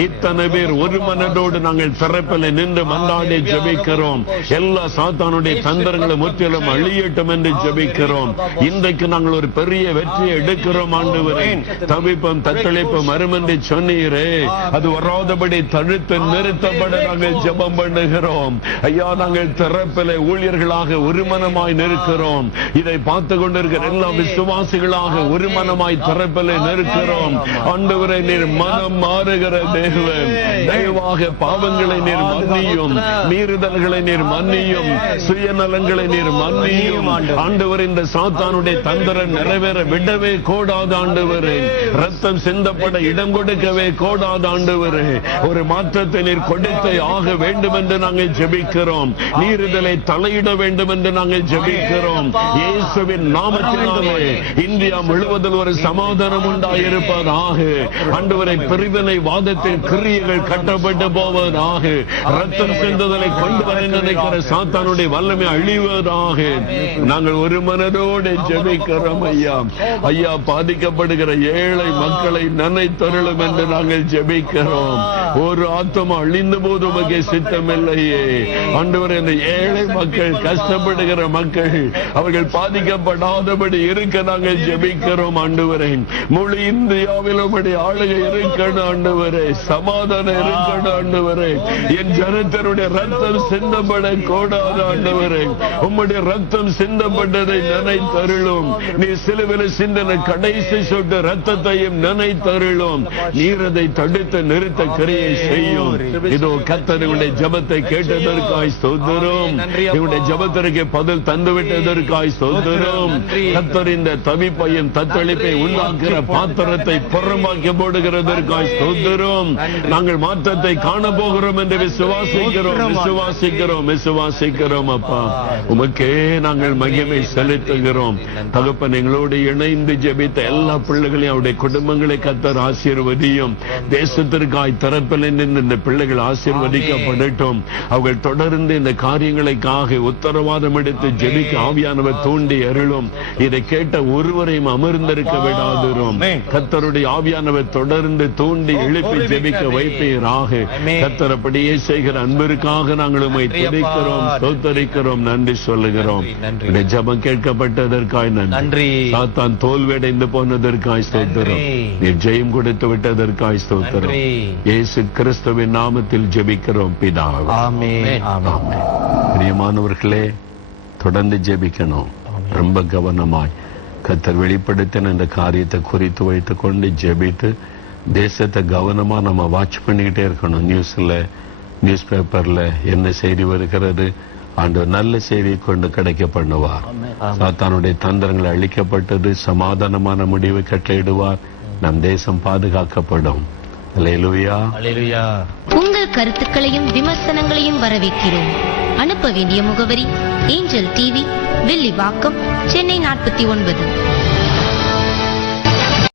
இத்தனை பேர் ஒரு மனதோடு நாங்கள் திறப்பில் நின்று மன்றாடி ஜெபிக்கிறோம். எல்லா சாத்தானுடைய தந்திரங்களை முற்றிலும் அழியட்டும் என்று ஜெபிக்கிறோம். இன்றைக்கு நாங்கள் ஒரு பெரிய வெற்றியை எடுக்கிறோம் ஆண்டவரே. தவிப்பம் தத்தளிப்பும் மறுமன்றி சொன்னீரே, அது வராதபடி தடுத்து நிறுத்தப்பட நாங்கள் ஜெபம் பண்ணுகிறோம். ஐயா, நாங்கள் திறப்பிலே ஊழியர்களாக ஒருமனமாய் நிற்கிறோம். இதை பார்த்து கொண்டிருக்கிற எல்லா விசுவாசிகளாக ஒருமனமாய் திறப்பிலே நிற்கிறோம். ஆண்டவரே, நீர் மனம் மாறுகிற தேவன். தயவாக பாவங்களை நீர் மன்னியும், மீறுதல்களை நீர் மன்னியும், சுயநலங்களை நீர் மன்னியும். ஆண்டவர், இந்த சாத்தானுடைய தந்திரம் நிறைவேற விடவே கூடாது ஆண்டவரே. ரத்தம் சிந்தப்பட இடம் கொடுக்கவே கூடாது ஆண்டவரே. ஒரு மாற்றத்தை நீர் கொடுத்தே ஆக வேண்டும் என்று நாங்கள் ஜெபிக்கிறோம். நீருதலை தலையிட வேண்டும் என்று நாங்கள் ஜெபிக்கிறோம். இயேசுவின் நாமத்தினாலே இந்தியா முழுவதில் ஒரு சமாதானம் உண்டாயிருப்பதாக. ஆண்டவரை, பிரிவினை வாதத்தின் கிரியைகள் கட்டப்பட்டு போவதாக. ரத்தம் சிந்துதலை கொண்டு வர நினைக்கிற சாத்தானுடைய வல்லமை அழிவதாக. நாங்கள் ஒரு மனதோடு ஜெபிக்கிறோம் ஐயா. ஐயா, பாதிக்கப்படுகிற ஏழை மக்களை நினைத்தருளும் என்று நாங்கள் ஜெபிக்கிறோம். ஒரு ஆத்மா அழிந்த போது உமக்கு சித்தமில்லையே ஆண்டவரே. இந்த ஏழை மக்கள், கஷ்டப்படுகிற மக்கள், அவர்கள் பாதிக்கப்படாதபடி இருக்க நாங்கள் ஜெபிக்கிறோம் ஆண்டவரே. முழு இந்தியாவில் உம்முடைய ஆளுகை இருக்கணும் ஆண்டவரே. சமாதானம் இருக்கணும் ஆண்டவரே. என் ஜனத்தருடைய ரத்தம் சிந்தப்பட கூடாது ஆண்டவரே. உம்முடைய ரத்தம் சிந்தப்பட்டதை நினைத்தருளும். நீ சிலுவையில் சிந்தின கடைசி சொட்டு ரத்தத்தையும் நினைத்தருளும். நீர் அதை தடுத்து நிறுத்த கிரியை செய்யும். இதோ கர்த்தர் உடைய ஜெபத்தை கேட்டதற்காய் ஸ்தோத்திரம். இவருடைய ஜெபத்திற்கு பதில் தந்துவிட்டதற்காய் ஸ்தோத்திரம். கர்த்தர் இந்த தவிப்பையும் தத்தளிப்பை உண்டாக்குற பாத்திரத்தை புறம்பாக்கி போடுகிறதற்காய் ஸ்தோத்திரம். நாங்கள் மாற்றத்தை காண போகிறோம் என்று விசுவாசிக்கிறோம் அப்பா. உமக்கே நாங்கள் மகிமை செலுத்துகிறோம். தகப்பன், எங்களோடு இணைந்து ஜெபித்த எல்லா பிள்ளைகளையும், அவருடைய குடும்பங்களை கர்த்தர் ஆசீர்வதியும். தேசத்திற்காய் திறப்பில் நின்று இந்த பிள்ளைகள் ஆசீர்வதிக்கப்படட்டும். அவர்கள் தொடர்ந்து இந்த காரியங்களுக்காக உத்தரவாதம் எடுத்து ஜெபிக்க ஆவியானவர் தூண்டி அருளும். இதை கேட்ட ஒருவரையும் அமர்ந்திருக்க விடாதிரும். கர்த்தருடைய ஆவியானவர் தொடர்ந்து தூண்டி எழுப்பி ஜெபிக்க வைப்பீராக. கர்த்தர் அப்படியே செய்கிற அன்பிற்காக நாங்கள் உம்மை துதிக்கிறோம், ஸ்தோத்திரிக்கிறோம், நன்றி சொல்லுகிறோம். ஜெபம் கேட்கப்பட்டதற்காய் நன்றி. சாத்தான் தோல்வியடைந்து போனதற்காய் ஸ்தோத்திரம். நீர் ஜெயம் கொடுத்து விட்டதற்காய் ஸ்தோத்திரம். இயேசு கிறிஸ்துவின் நாமத்தில் ஜெபிக்கிறோம் பிதாவே. ஆமென். ஆமென். பிரியமானவர்களே, தொடர்ந்து ஜெபிக்கணும். ரொம்ப கவனமாய் கர்த்தர் வெளிப்படுத்தின இந்த காரியத்தை குறித்து வைத்துக் கொண்டு ஜெபித்து தேசத்தை கவனமா நம்ம வாட்ச் பண்ணிக்கிட்டே இருக்கணும். நியூஸ்ல, நியூஸ் பேப்பர்ல என்ன செய்தி வருகிறது, ஆண்டவர் நல்ல செய்தியை கொண்டு கிடைக்க பண்ணுவார். சாத்தானுடைய தந்திரங்கள் அழிக்கப்பட்டது, சமாதானமான முடிவை கட்டளையிடுவார். நம் தேசம் பாதுகாக்கப்படும். அல்லேலூயா. உங்கள் கருத்துக்களையும் விமர்சனங்களையும் வரவேற்கிறோம். அனுப்ப வேண்டிய முகவரி ஏஞ்சல் டிவி, வில்லிவாக்கம், சென்னை 49.